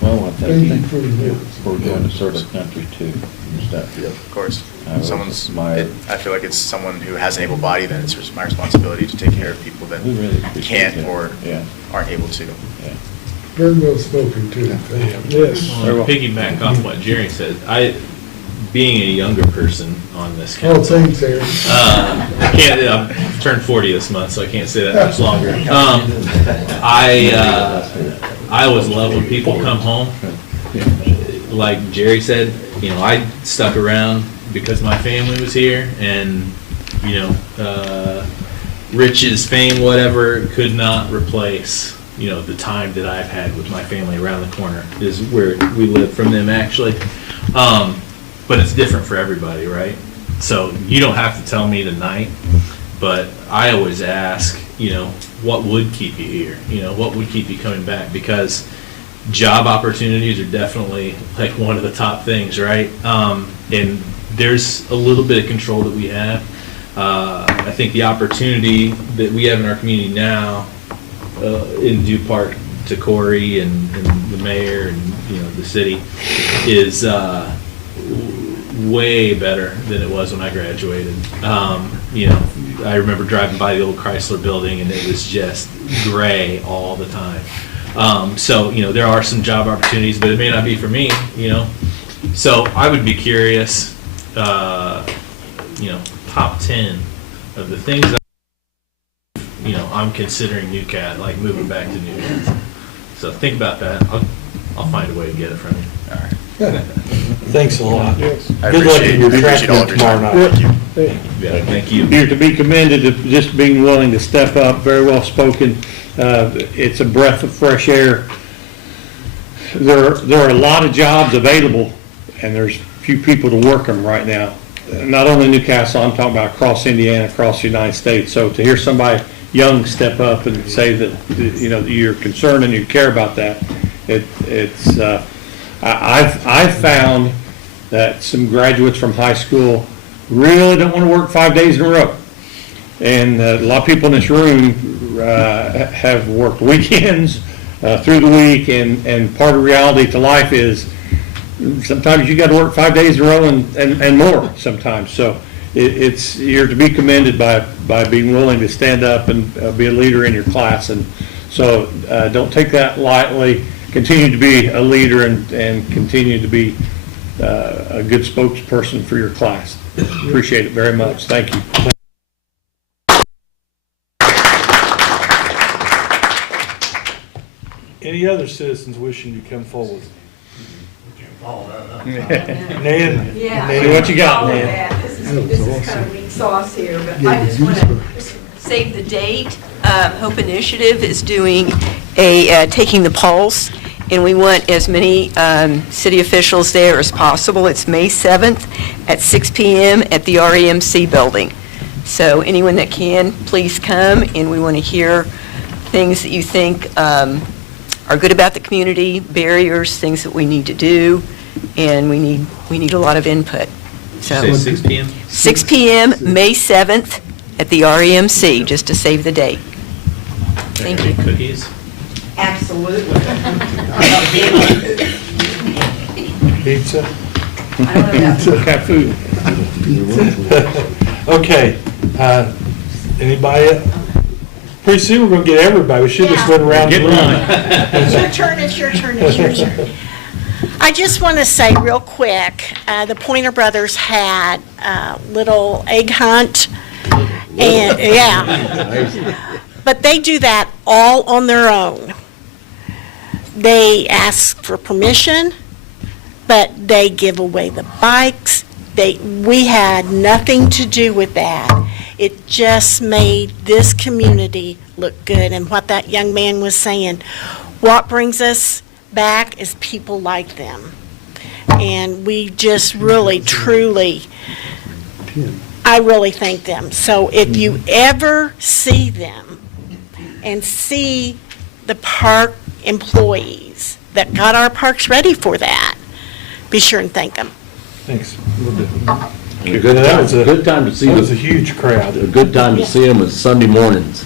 Well, I want to Thank you thank for you the words. for going to serve our country too, and stuff. Of course. was I feel like it's someone who has an able body, then it's my responsibility to take care of people that We really appreciate can't it. or Yeah. aren't able to. Yeah. Very well spoken, too. Thank you. Yes. Well, to piggyback off what Jerry said, being a younger person on this Oh, council, thanks, Aaron. I can't, I've turned 40 this month, so I can't say that much longer. I always love when people come home. Like Jerry said, I stuck around because my family was here, and, riches, fame, whatever, could not replace, the time that I've had with my family around the corner, is where we live from them, actually. But it's different for everybody, right? So you don't have to tell me tonight, but I always ask, what would keep you here? What would keep you coming back? Because job opportunities are definitely like one of the top things, right? And there's a little bit of control that we have. I think the opportunity that we have in our community now, in due part to Corey and the mayor and, the city, is way better than it was when I graduated. I remember driving by the old Chrysler building and it was just gray all the time. So, there are some job opportunities, but it may not be for me, So I would be curious, top 10 of the things that, I'm considering Newcastle, like moving back to Newcastle. So think about that. I'll find a way to get it from you. All right. Thanks a lot. I Good luck in your appreciate all of your tomorrow time. night. Thank you. Yeah, thank you. You're to be commended of just being willing to step up, very well spoken. It's a breath of fresh air. There are a lot of jobs available, and there's few people to work them right now. Not only Newcastle, I'm talking about across Indiana, across the United States. So to hear somebody young step up and say that, you know, you're concerned and you care about that, I've found that some graduates from high school really don't want to work 5 days in a row. And a lot of people in this room have worked weekends through the week, and part of reality to life is sometimes you got to work 5 days in a row and more sometimes. So you're to be commended by being willing to stand up and be a leader in your class. And so don't take that lightly. Continue to be a leader and continue to be a good spokesperson for your class. Appreciate it very much. Thank you. Any other citizens wishing to come forward? Nan? Yeah. What you got, All of Nan? that. This is kind of weak sauce here, but Yeah, I just want to save the date. Hope Initiative is doing taking the pulse, and we want as many city officials there as possible. It's May 7th at 6 p.m. at the REMC building. So anyone that can, please come, and we want to hear things that you think are good about the community, barriers, things that we need to do, and we need a lot of input. So Say 6 p.m.? 6 p.m., May 7th at the REMC, just to save the date. Thank you. Cookies? Absolutely. Pizza? I don't know about What kind of food? Okay, anybody? Pretty soon we're gonna get everybody. We should just went around the Get room. It's your turn, it's your turn, it's your turn. I just want to say real quick, the Pointer Brothers had a little egg hunt, and, yeah. But they do that all on their own. They ask for permission, but they give away the bikes. We had nothing to do with that. It just made this community look good. And what that young man was saying, what brings us back is people like them. And we just really, truly, I really thank them. So if you ever see them and see the park employees that got our parks ready for that, be sure and thank them. Thanks. We'll do. Good time to see That was a them. huge crowd. A good time to see them is Sunday mornings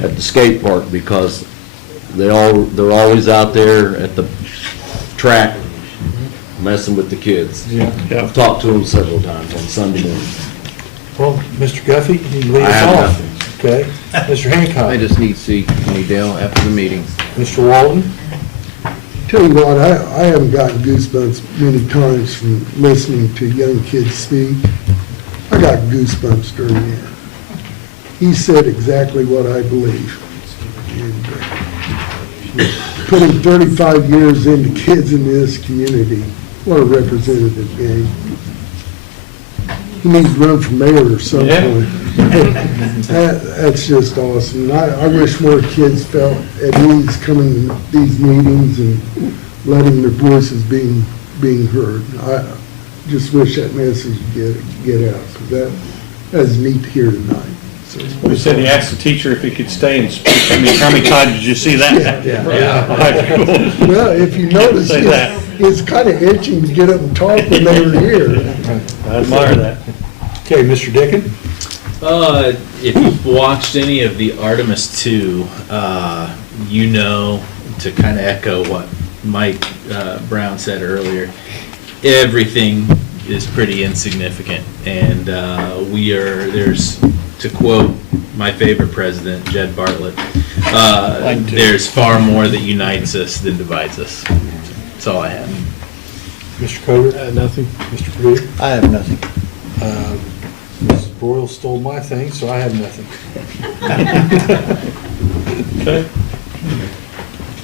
at the skate park, because they're always out there at the track messing with the kids. Yeah. I've talked to them several times on Sunday mornings. Well, Mr. Guffey, you can lead I us have off. nothing. Okay. Mr. Hancock. I just need to see Connie Dale after the meeting. Mr. Walden. Tell you what, I haven't gotten goosebumps many times from listening to young kids speak. I got goosebumps during that. He said exactly what I believe. And, putting 35 years into kids in this community, what a representative gang. He needs to run for mayor or something. That's just awesome. And I wish more kids felt at ease coming to these meetings and letting their voices being heard. I just wish that message would get out, because that's neat to hear tonight. So, We said he asked the teacher if he could stay and speak. I mean, how many times did you see that? Yeah. well, if you notice, Say that. it's kind of itching to get up and talk when they were here. I admire that. Okay, Mr. Dickin. If you've watched any of the Artemis 2, you know, to kind of echo what Mike Brown said earlier, everything is pretty insignificant. And there's, to quote my favorite president, Jed Bartlett, there's far more that unites us than divides us. That's all I have. Mr. Coder? Nothing. Mr. Perdue? I have nothing. Mrs. Broyle stole my thing, so I have nothing. Okay.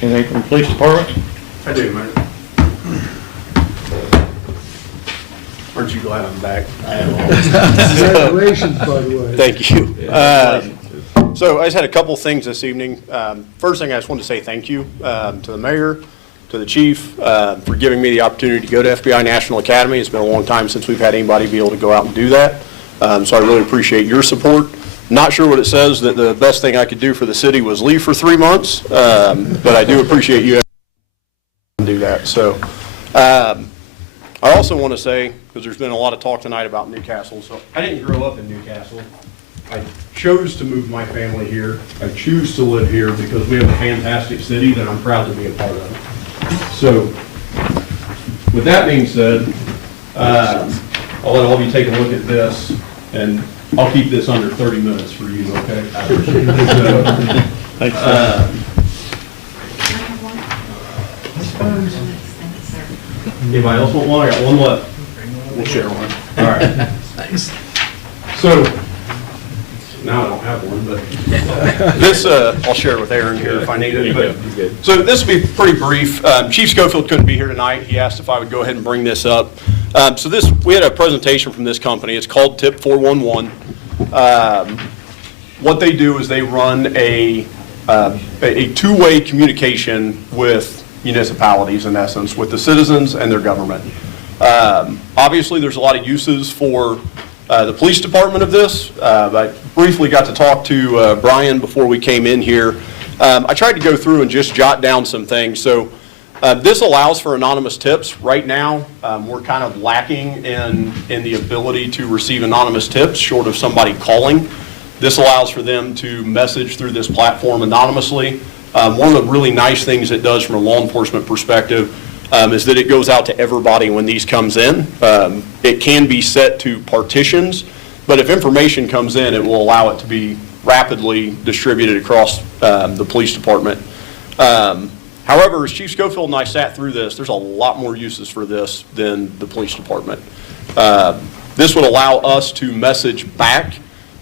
Anything from the police department? I do, Mayor. Aren't you glad I'm back? Congratulations, by the way. Thank you. So I just had a couple things this evening. First thing, I just wanted to say thank you to the mayor, to the chief, for giving me the opportunity to go to FBI National Academy. It's been a long time since we've had anybody be able to go out and do that. So I really appreciate your support. Not sure what it says that the best thing I could do for the city was leave for 3 months, but I do appreciate you do that. So I also want to say, because there's been a lot of talk tonight about Newcastle, so I didn't grow up in Newcastle. I chose to move my family here. I choose to live here because we have a fantastic city that I'm proud to be a part of. So with that being said, I'll let all of you take a look at this, and I'll keep this under 30 minutes for you, okay? Thanks. Anybody else want one? I got one left. We'll share one. All right. Thanks. So, now I don't have one, but this, I'll share with Aaron here if I need it. But, so this will be pretty brief. Chief Schofield couldn't be here tonight. He asked if I would go ahead and bring this up. So this, we had a presentation from this company. It's called Tip 411. What they do is they run a two-way communication with municipalities, in essence, with the citizens and their government. Obviously, there's a lot of uses for the police department of this. I briefly got to talk to Brian before we came in here. I tried to go through and just jot down some things. So this allows for anonymous tips. Right now, we're kind of lacking in the ability to receive anonymous tips, short of somebody calling. This allows for them to message through this platform anonymously. One of the really nice things it does from a law enforcement perspective is that it goes out to everybody when these comes in. It can be set to partitions, but if information comes in, it will allow it to be rapidly distributed across the police department. However, as Chief Schofield and I sat through this, there's a lot more uses for this than the police department. This would allow us to message back.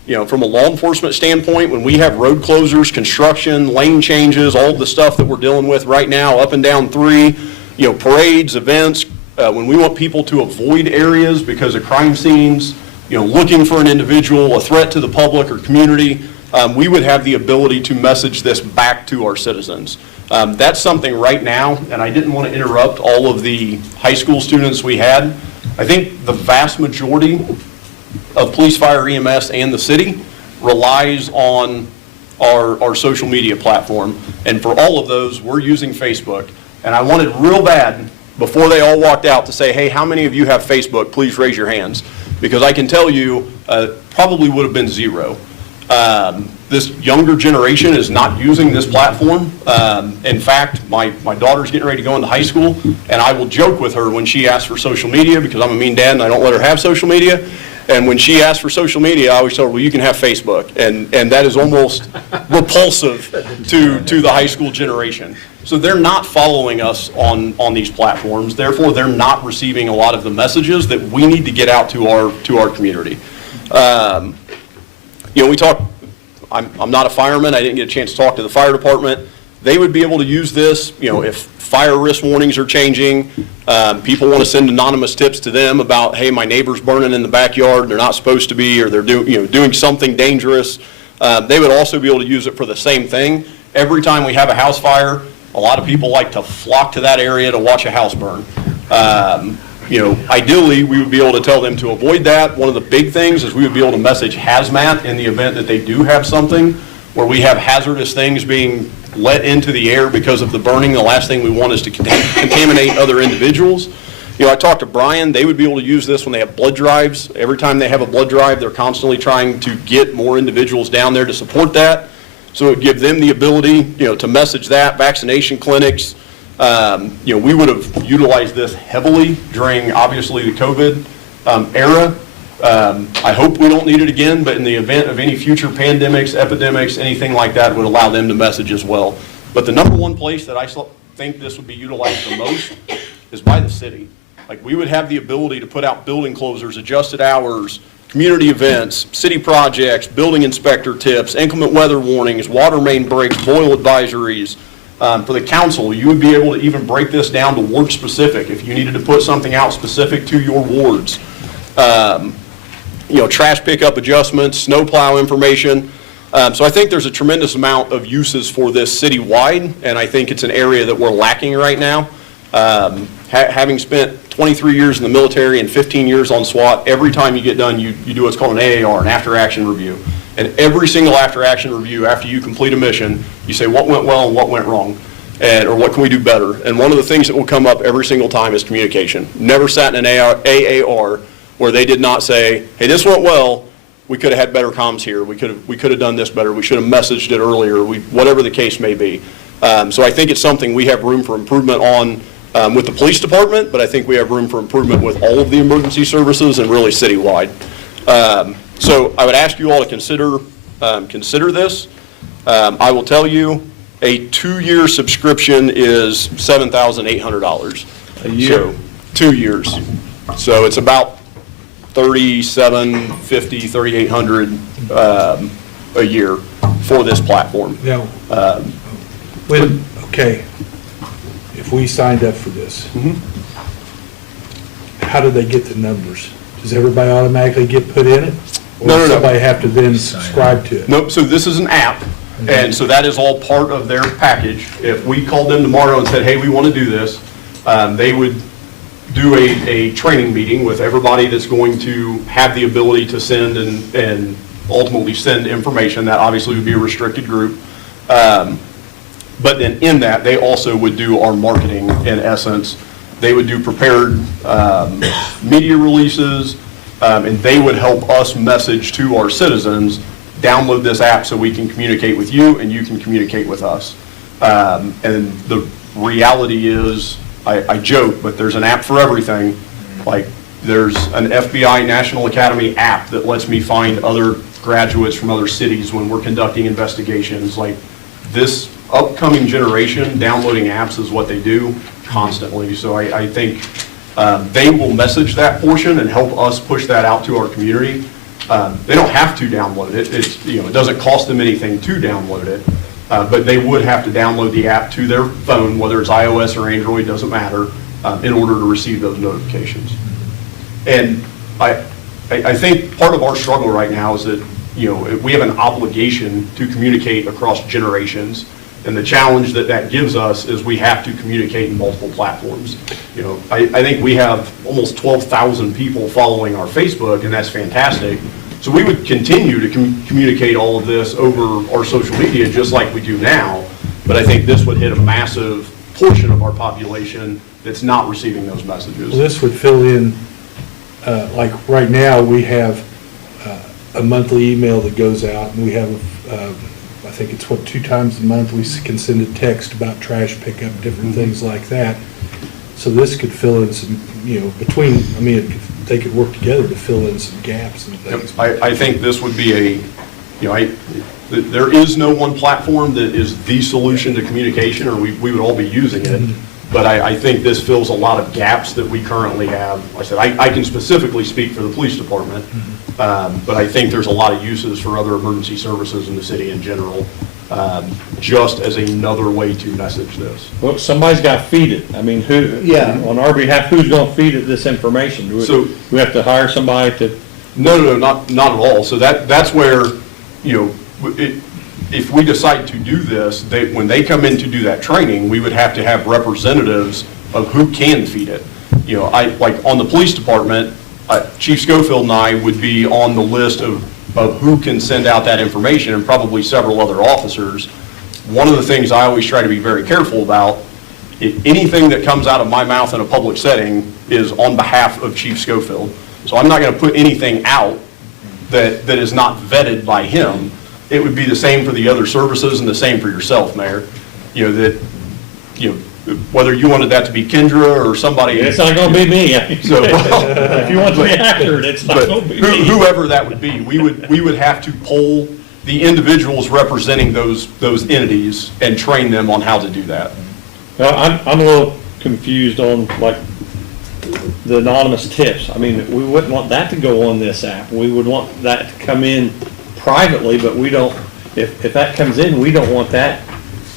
You know, from a law enforcement standpoint, when we have road closures, construction, lane changes, all the stuff that we're dealing with right now, up and down 3, you know, parades, events, when we want people to avoid areas because of crime scenes, you know, looking for an individual, a threat to the public or community, we would have the ability to message this back to our citizens. That's something right now, and I didn't want to interrupt all of the high school students we had. I think the vast majority of police, fire, EMS, and the city relies on our social media platform. And for all of those, we're using Facebook. And I wanted real bad, before they all walked out, to say, hey, how many of you have Facebook? Please raise your hands. Because I can tell you, probably would have been 0. This younger generation is not using this platform. In fact, my daughter's getting ready to go into high school, and I will joke with her when she asks for social media, because I'm a mean dad and I don't let her have social media. And when she asks for social media, I always tell her, well, you can have Facebook. And that is almost repulsive to the high school generation. So they're not following us on these platforms. Therefore, they're not receiving a lot of the messages that we need to get out to our community. You know, we talk, I'm not a fireman. I didn't get a chance to talk to the fire department. They would be able to use this, you know, if fire risk warnings are changing, people want to send anonymous tips to them about, hey, my neighbor's burning in the backyard, they're not supposed to be, or they're doing something dangerous. They would also be able to use it for the same thing. Every time we have a house fire, a lot of people like to flock to that area to watch a house burn. You know, ideally, we would be able to tell them to avoid that. One of the big things is we would be able to message hazmat in the event that they do have something where we have hazardous things being let into the air because of the burning. The last thing we want is to contaminate other individuals. You know, I talked to Brian. They would be able to use this when they have blood drives. Every time they have a blood drive, they're constantly trying to get more individuals down there to support that. So it would give them the ability, you know, to message that. Vaccination clinics. You know, we would have utilized this heavily during, obviously, the COVID era. I hope we don't need it again, but in the event of any future pandemics, epidemics, anything like that, would allow them to message as well. But the number one place that I think this would be utilized the most is by the city. Like, we would have the ability to put out building closures, adjusted hours, community events, city projects, building inspector tips, inclement weather warnings, water main breaks, boil advisories. For the council, you would be able to even break this down to ward specific if you needed to put something out specific to your wards. trash pickup adjustments, snow plow information. So I think there's a tremendous amount of uses for this citywide, and I think it's an area that we're lacking right now. Having spent 23 years in the military and 15 years on SWAT, every time you get done, you do what's called an AAR, an after-action review. And every single after-action review, after you complete a mission, you say what went well and what went wrong, or what can we do better. And one of the things that will come up every single time is communication. Never sat in an AAR where they did not say, hey, this went well, we could have had better comms here, we could have done this better, we should have messaged it earlier, whatever the case may be. So I think it's something we have room for improvement on with the police department, but I think we have room for improvement with all of the emergency services and really citywide. So I would ask you all to consider this. I will tell you, a 2-year subscription is $7,800. A year? So, 2 years. So it's about $3,750, $3,800 a year for this platform. Now, okay, if we signed up for this, how do they get the numbers? Does everybody automatically get put in it? Or No, does no, no. somebody have to then subscribe to it? Nope, so this is an app, and so that is all part of their package. If we called them tomorrow and said, hey, we want to do this, they would do a training meeting with everybody that's going to have the ability to send and ultimately send information. That obviously would be a restricted group. But then in that, they also would do our marketing in essence. They would do prepared media releases, and they would help us message to our citizens, download this app so we can communicate with you and you can communicate with us. And the reality is, I joke, but there's an app for everything. Like, there's an FBI National Academy app that lets me find other graduates from other cities when we're conducting investigations. Like, this upcoming generation, downloading apps is what they do constantly. So I think they will message that portion and help us push that out to our community. They don't have to download it. It doesn't cost them anything to download it. But they would have to download the app to their phone, whether it's iOS or Android, doesn't matter, in order to receive those notifications. And I think part of our struggle right now is that, we have an obligation to communicate across generations. And the challenge that gives us is we have to communicate in multiple platforms. I think we have almost 12,000 people following our Facebook, and that's fantastic. So we would continue to communicate all of this over our social media just like we do now, but I think this would hit a massive portion of our population that's not receiving those messages. Well, this would fill in, like right now, we have a monthly email that goes out, and we have, I think it's 2 times a month, we can send a text about trash pickup, different things like that. So this could fill in some, they could work together to fill in some gaps and things. I think this would be there is no one platform that is the solution to communication, or we would all be using it. But I think this fills a lot of gaps that we currently have. Like I said, I can specifically speak for the police department, but I think there's a lot of uses for other emergency services in the city in general, just as another way to message this. Well, somebody's got to feed it. I mean, on our behalf, who's going to feed it this information? Do we have to hire somebody to? No, not at all. So that's where, if we decide to do this, when they come in to do that training, we would have to have representatives of who can feed it. Like on the police department, Chief Schofield and I would be on the list of who can send out that information, and probably several other officers. One of the things I always try to be very careful about, anything that comes out of my mouth in a public setting is on behalf of Chief Schofield. So I'm not going to put anything out that is not vetted by him. It would be the same for the other services and the same for yourself, Mayor. Whether you wanted that to be Kendra or somebody. It's not going to be me. So, if you want to be accurate, it's not going to be me. Whoever that would be, we would have to poll the individuals representing those entities and train them on how to do that. Well, I'm a little confused on like the anonymous tips. I mean, we wouldn't want that to go on this app. We would want that to come in privately, but we don't. If that comes in, we don't want that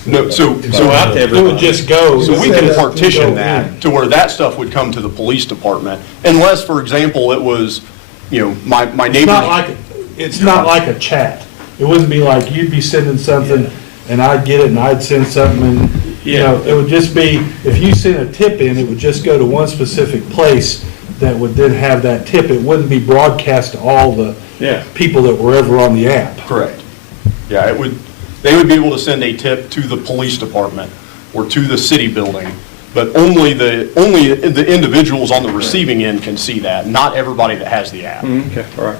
No, so out to It would everybody. just go. So we can Go partition in. that to where that stuff would come to the police department, unless, for example, it was, my It's neighbor's. it's not like a chat. It wouldn't be like you'd be sending something and I'd get it and I'd send something and, it would just be, if you sent a tip in, it would just go to one specific place that would then have that tip. It wouldn't be broadcast to all the people that were ever on the app. Correct. Yeah, they would be able to send a tip to the police department or to the city building, but only the individuals on the receiving end can see that, not everybody that has the app. Okay, all right.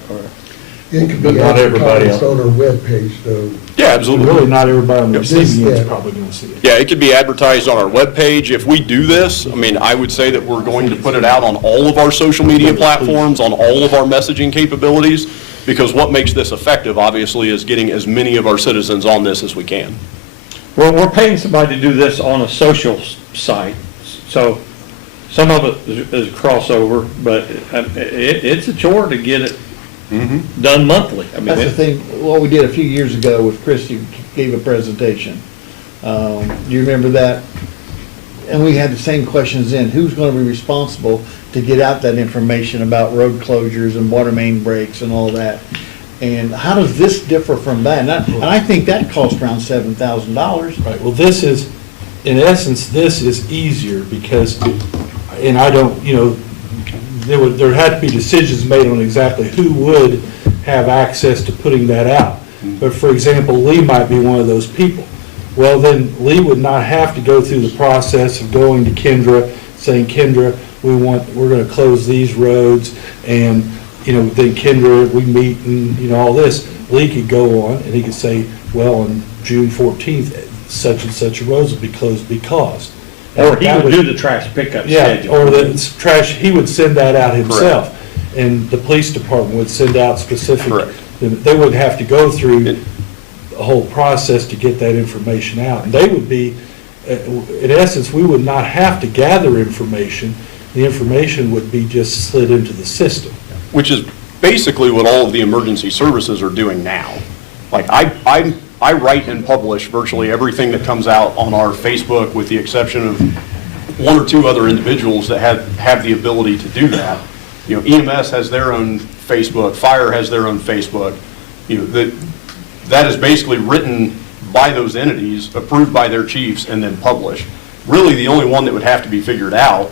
It could But be not everybody advertised on our webpage, though. Yeah, absolutely. Really, not everybody on the Yep. receiving end is Yeah. probably going to see it. Yeah, it could be advertised on our webpage. If we do this, I would say that we're going to put it out on all of our social media platforms, on all of our messaging capabilities, because what makes this effective, obviously, is getting as many of our citizens on this as we can. Well, we're paying somebody to do this on a social site, so some of it is crossover, but it's a chore to get it done monthly. That's the thing, what we did a few years ago with Christie gave a presentation. Do you remember that? And we had the same questions then. Who's going to be responsible to get out that information about road closures and water main breaks and all that? And how does this differ from that? And I think that cost around $7,000. Right, well, this is, in essence, this is easier because, and I don't, there had to be decisions made on exactly who would have access to putting that out. But for example, Lee might be one of those people. Well, then Lee would not have to go through the process of going to Kendra, saying, Kendra, we're gonna close these roads, and, then Kendra, we meet and, all this. Lee could go on and he could say, well, on June 14th, such and such a roads will be closed because. Or he would do the trash pickup schedule. Yeah, or the trash, he would send that out himself. And the police department would send out specific. Correct. They would have to go through a whole process to get that information out. And they would be, in essence, we would not have to gather information. The information would be just slid into the system. Which is basically what all of the emergency services are doing now. Like, I write and publish virtually everything that comes out on our Facebook, with the exception of one or two other individuals that have the ability to do that. EMS has their own Facebook, Fire has their own Facebook. That is basically written by those entities, approved by their chiefs, and then published. Really, the only one that would have to be figured out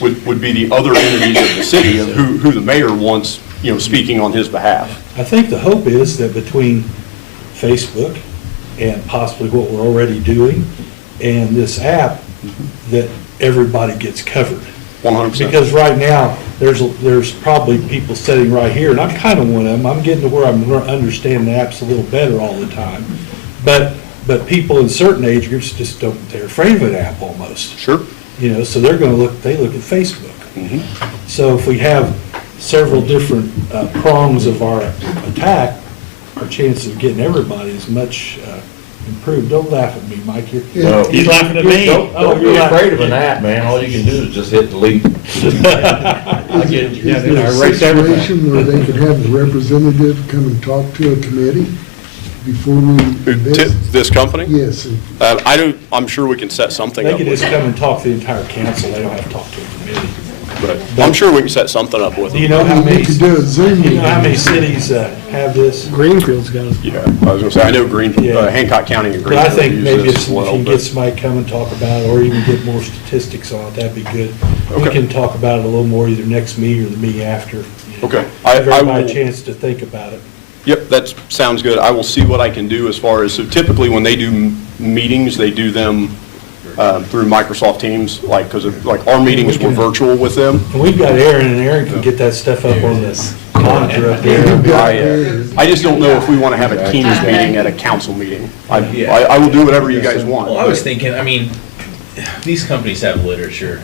would be the other entities of the city, of who the mayor wants, speaking on his behalf. I think the hope is that between Facebook and possibly what we're already doing and this app, that everybody gets covered. 100%. Because right now, there's probably people sitting right here, and I'm kind of one of them. I'm getting to where I'm understanding the apps a little better all the time. But people in certain age groups just don't, they're afraid of an app almost. Sure. So they're going to look at Facebook. So if we have several different prongs of our attack, our chances of getting everybody is much improved. Don't laugh at me, Mike. He's laughing at me. Don't be afraid of an app, man. All you can do is just hit delete. I get you. Is there a situation where they could have the representative come and talk to a committee before we? This company? Yes. I'm sure we can set something They up could with just come and talk to the entire council. They don't have to talk to a committee. But I'm sure we can set something up with Do you them. know how many? You could do a Zoom You know how many meeting. cities have this? Greenfield's got it. Yeah, I was going to say, I know Hancock County and But I Greenfield think use maybe this if as you well. can but- get somebody come and talk about it, or even get more statistics on it, that'd be good. We Okay. can talk about it a little more either next meeting or the meeting after. Okay. Give I everybody a will- chance to think about it. Yep, that sounds good. I will see what I can do as far as, so typically when they do meetings, they do them through Microsoft Teams, because our meetings were virtual with them. And we've got Aaron, and Aaron can get that stuff up on this monitor up there. I just don't know if we want to have a Teams meeting at a council meeting. I will do whatever you guys want. Well, I was thinking, these companies have literature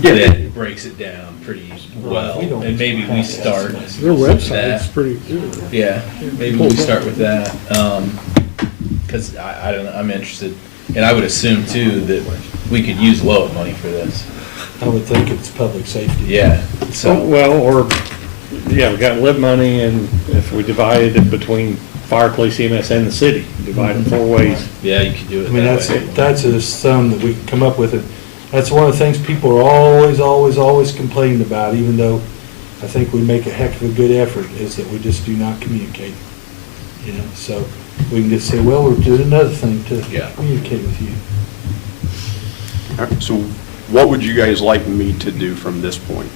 Yeah. that breaks it down pretty well, and maybe we start Their with website's that. pretty good. Yeah, maybe we start with that, because I don't know, I'm interested, and I would assume too that we could use LOA money for this. I would think it's public safety. Yeah, so, Well, we got lib money, and if we divided it between fire, police, EMS, and the city, divided 4 ways. Yeah, you could do it I mean, that way. that's a sum that we can come up with. And that's one of the things people are always complaining about, even though I think we make a heck of a good effort, is that we just do not communicate. You know, so we can just say, well, we're doing another thing to communicate with you. All right, so what would you guys like me to do from this point?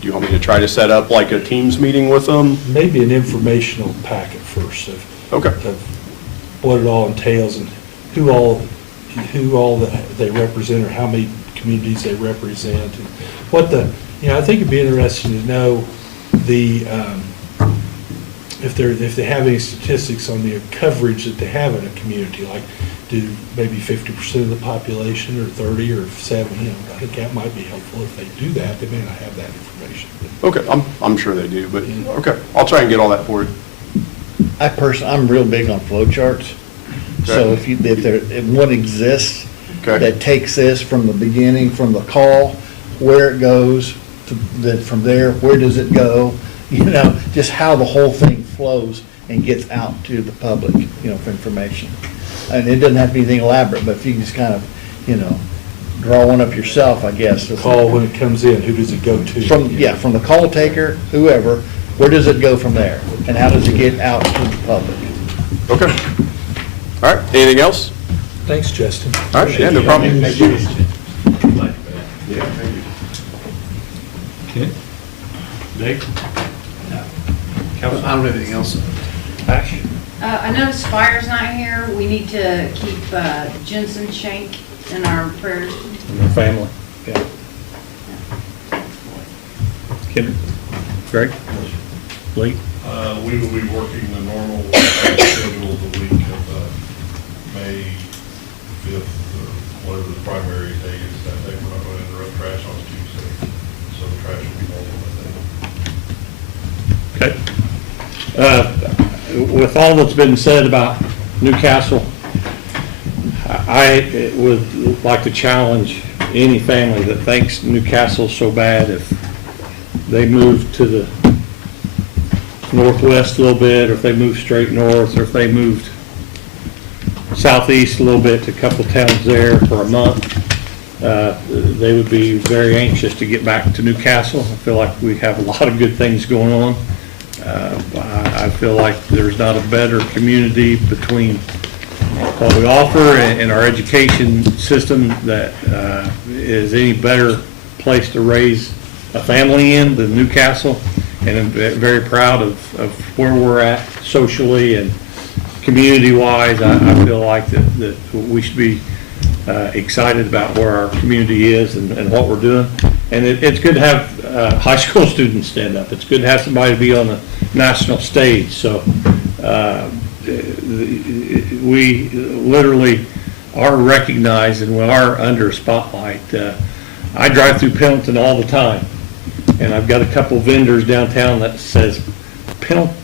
Do you want me to try to set up like a Teams meeting with them? Maybe an informational packet first of what it all entails and who all that they represent, or how many communities they represent, and what the, you know, I think it'd be interesting to know the, if they have any statistics on the coverage that they have in a community, like do maybe 50% of the population, or 30, or 70, you know, I think that might be helpful. If they do that, they may not have that information. Okay, I'm sure they do, but, okay, I'll try and get all that for you. I'm real big on flow charts. So if one exists that takes this from the beginning, from the call, where it goes, then from there, where does it go? You know, just how the whole thing flows and gets out to the public, you know, for information. And it doesn't have to be anything elaborate, but if you can just kind of, you know, draw one up yourself, I guess. Call when it comes in, who does it go to? From the call taker, whoever, where does it go from there? And how does it get out to the public? Okay. All right, anything else? Thanks, Justin. All right, yeah, no problem. Thank you. Okay. Dave? I don't have anything else. Ash? I noticed Fire's not here. We need to keep Jensen Shank in our prayers. And their family, yeah. Kim? Greg? Lee? We will be working the normal schedule the week of May 5th, or whatever the primary day is that day. We're not going to interrupt trash on Tuesday, so the trash will be all on that day. Okay. With all that's been said about Newcastle, I would like to challenge any family that thinks Newcastle's so bad if they move to the northwest a little bit, or if they move straight north, or if they moved southeast a little bit to a couple towns there for a month, they would be very anxious to get back to Newcastle. I feel like we have a lot of good things going on. I feel like there's not a better community between what we offer and our education system that is any better place to raise a family in than Newcastle. And I'm very proud of where we're at socially and community-wise. I feel like that we should be excited about where our community is and what we're doing. And it's good to have high school students stand up. It's good to have somebody be on the national stage. So we literally are recognized and we are under spotlight. I drive through Pendleton all the time, and I've got a couple vendors downtown that says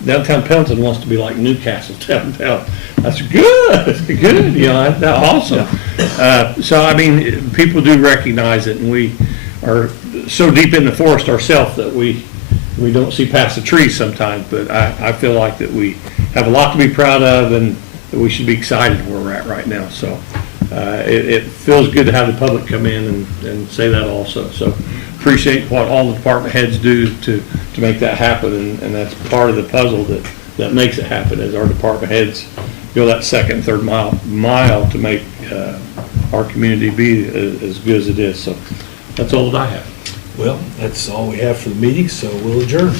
downtown Pendleton wants to be like Newcastle downtown. That's good, you know, that's awesome. So I mean, people do recognize it, and we are so deep in the forest ourselves that we don't see past the trees sometimes. But I feel like that we have a lot to be proud of, and that we should be excited where we're at right now. So it feels good to have the public come in and say that also. So appreciate what all the department heads do to make that happen, and that's part of the puzzle that makes it happen, is our department heads go that second and third mile to make our community be as good as it is. So that's all that I have. Well, that's all we have for the meeting, so we'll adjourn.